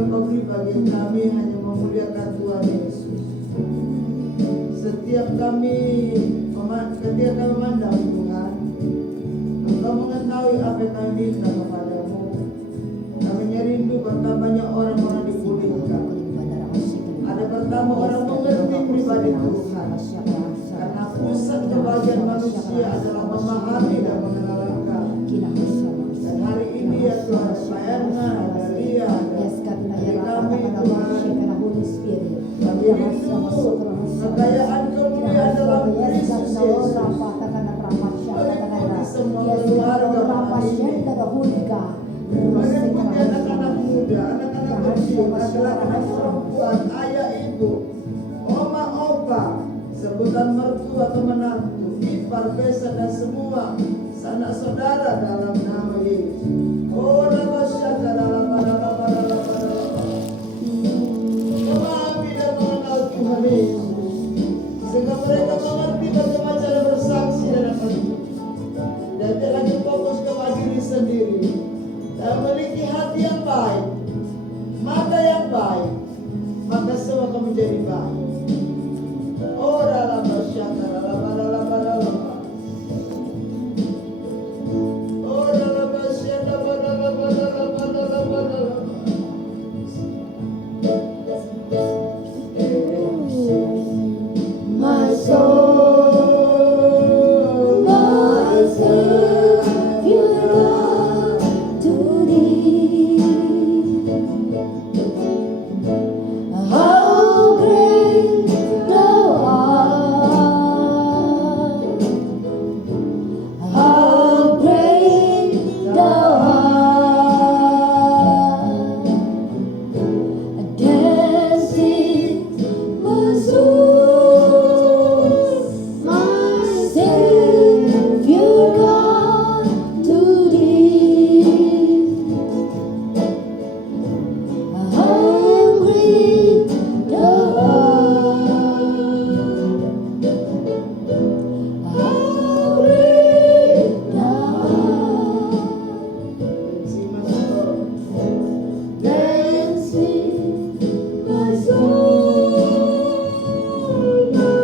Engkau beri bagi kami hanya memuliakan Tuhan Yesus. Setiap kami ketika kami memandang Tuhan, Engkau mengetahui apa yang kami minta kepadamu. Kami rindu bertambahnya orang-orang dipulihkan. Ada pertama orang mengerti pribadi Tuhan, karena pusat kebahagiaan manusia adalah memahami dan mengenal Engkau. Dan hari ini ya Tuhan, Erna, Daria, dari kami Tuhan, kami rindu kekayaan kemuliaan dalam Kristus Yesus. Meliputi semua keluarga ini, meliputi anak-anak muda, anak-anak kecil, laki-laki perempuan, ayah ibu, oma opa, sebutan mertua atau menantu, ipar besan dan semua sanak saudara dalam nama Yesus. Oh, nama syaka dalam memahami dan mengenal Tuhan Yesus, sehingga mereka mengerti bagaimana cara bersaksi dan akan dan tidak lagi fokus kepada diri sendiri, dan memiliki hati yang baik, mata yang baik, maka semua akan menjadi baik. Oh, dalam syaka dalam My soul, my Savior, God to thee. How great thou art! How great thou art! Dancing my soul, my Savior God to thee. How great thou art! How great thou art! Dancing my soul, my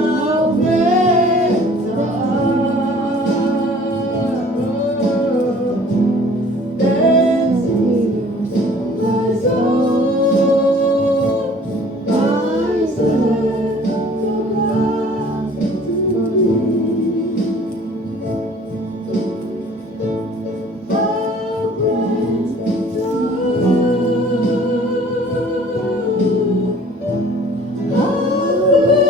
How great thou art! Dancing my soul, my Savior God to thee. How great thou art! How great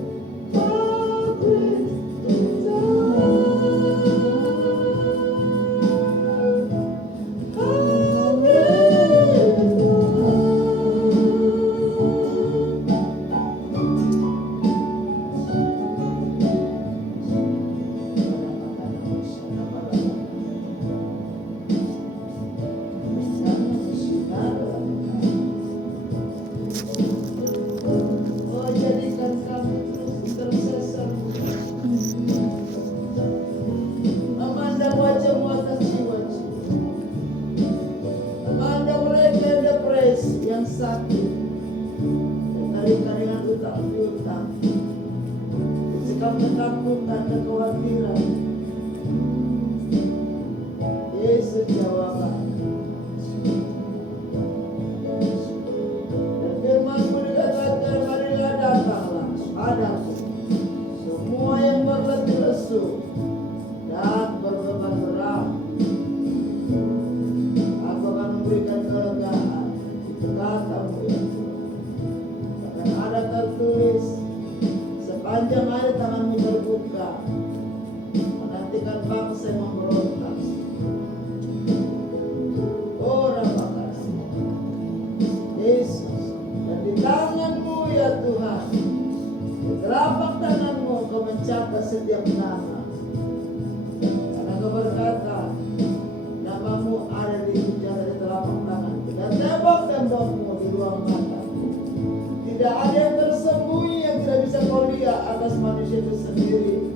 thou art! How great Oh, jadikan kami terus tersesat, memandang wajah-mu atas jiwa-jiwa, memandang mereka yang depresi, yang sakit, yang tarik-taringan hutang piutang, sikap ketakutan dan kekhawatiran. Yesus jawaban. Dan firman-Mu dikatakan, marilah datanglah padaku semua yang berletih lesu dan berbeban berat, aku akan memberikan kelegaan. Itu kata-Mu ya Tuhan. Bahkan ada tertulis, sepanjang hari tangan-Mu terbuka menantikan bangsa yang memberontak. namamu di ruang mataku. Tidak ada yang tersembunyi yang tidak bisa kau lihat atas manusia itu sendiri.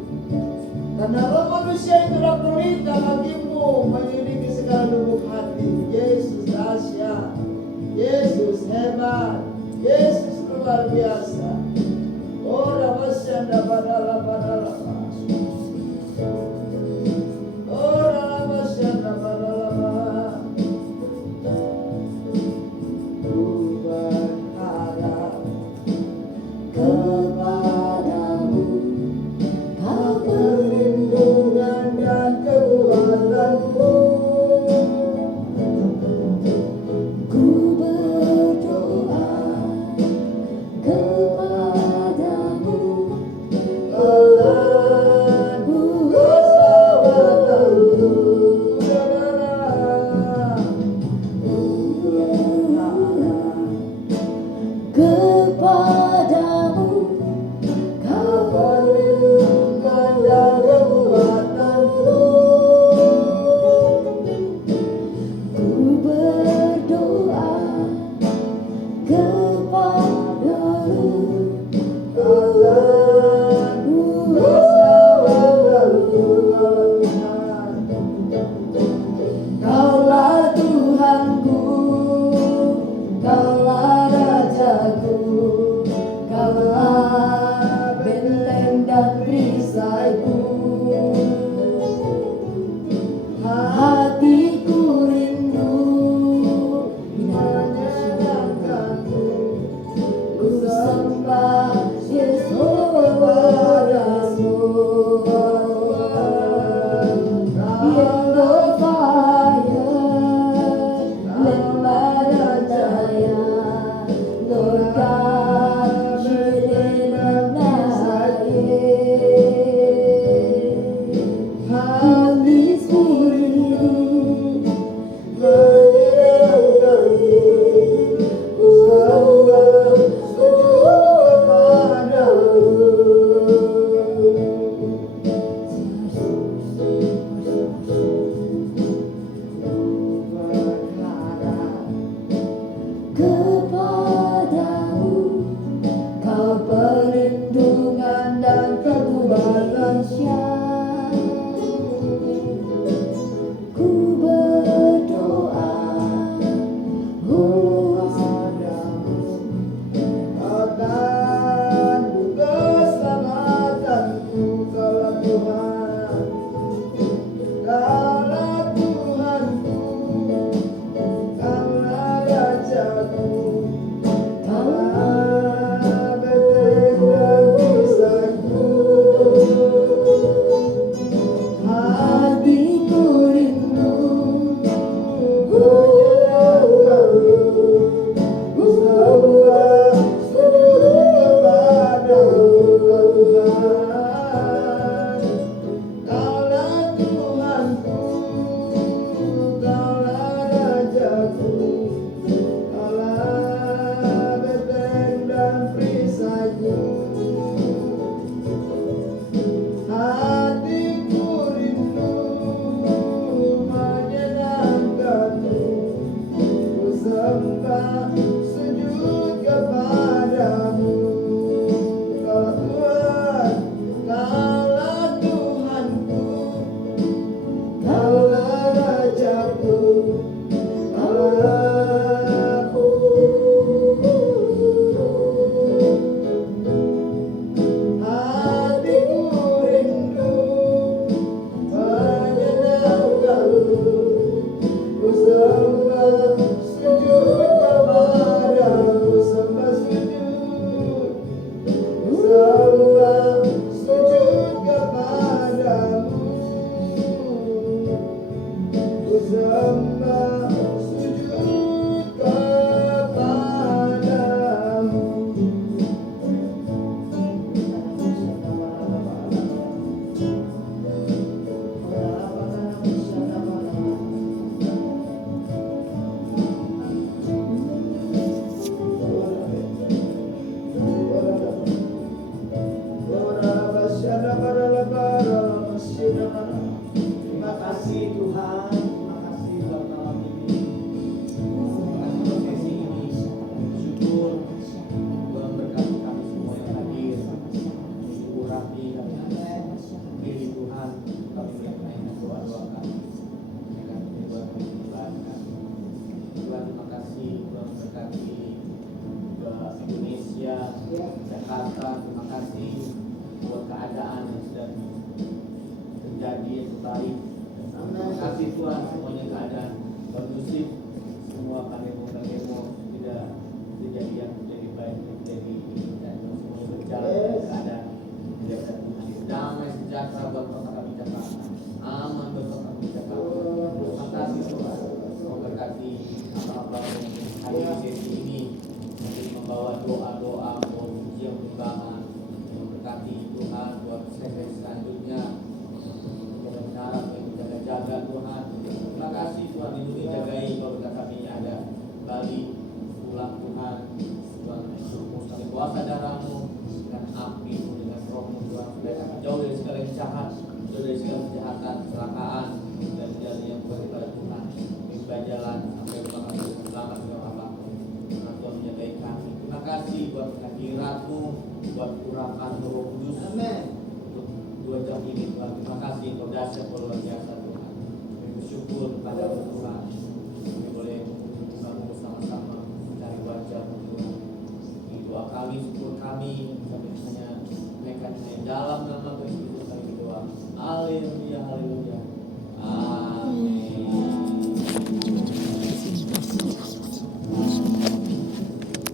Karena roh manusia itu adalah pelita bagimu, menyelidiki segala lubuk hati. Yesus dahsyat, Yesus hebat, Yesus luar biasa. Oh Rabasyanda badala badala. Oh Rabasyanda badala. Ku berharap kepadamu, Kau perlindungan dan kekuatanku. Ku berdoa kepadamu, Allahku keselamatanku. Kepadamu Kau perlindungan dan kekuatanku. Ku berdoa kepadamu, Allahku keselamatanku. Kaulah Tuhanku, Kaulah Rajaku, Kaulah benteng dan perisaiku. Hatiku rindu menyenangkanmu, ku sembah Yesus padamu. In the fire, let my Jaya, Lord God, shining on Holy Spirit, kepadamu Kau perlindungan dan kekuatan syah. Ku berdoa padamu, akan keselamatanku. Kaulah Tuhan, Kaulah Tuhanku, Kaulah Rajaku, Kaulah benteng dan perisaiku. Hatiku rindu menyenangkanmu, ku sembah kepadamu, Tuhan. Kaulah Tuhanku, Kaulah Rajaku, Kaulah benteng dan perisaiku. Hatiku rindu menyenangkanmu, ku sembah sujud kepadamu. Kaulah Tuhan, Kaulah Tuhanku, Kaulah Rajaku, Kaulah hatiku rindu menyenangkanmu, ku sembah sujud kepadamu. Sembah sujud, sembah sujud kepadamu, ku sembah sujud kepadamu. Terima kasih Tuhan, terima kasih Bapa kami. berkati ke Indonesia, Jakarta. Terima kasih buat keadaan yang sedang terjadi yang baik. Terima kasih Tuhan, semuanya keadaan kondusif, semua kanemo tidak terjadi yang menjadi baik, menjadi dan semuanya berjalan dalam keadaan tidak terjadi. Damai sejahtera buat kota kami Jakarta, aman buat kota kami Jakarta. Terima kasih Tuhan, memberkati apa-apa yang hari di sesi ini untuk membawa doa-doa, pujian, penyembahan, memberkati Tuhan buat sesi selanjutnya. Harap yang jaga Tuhan. Terima kasih Tuhan, lindungi jagai keluarga kami ada Bali pulang Tuhan. Tuhan kami kuasa darah-Mu dengan api-Mu, dengan roh-Mu Tuhan, supaya kami jauh dari segala yang jahat, jauh dari segala kejahatan, kecelakaan dan jalan yang kepada Tuhan. Kita jalan sampai kami selamat dengan Allah. Tuhan menjagai kami. Terima kasih buat kehadirat-Mu, buat urapan Roh Kudus. Amin. 2 jam ini Tuhan, terima kasih Kau dahsyat, Kau luar biasa Tuhan. Kami bersyukur kepada Tuhan. Kami boleh bangun bersama-sama mencari wajah-Mu Tuhan. Di doa kami, syukur kami hanya menaikkan dalam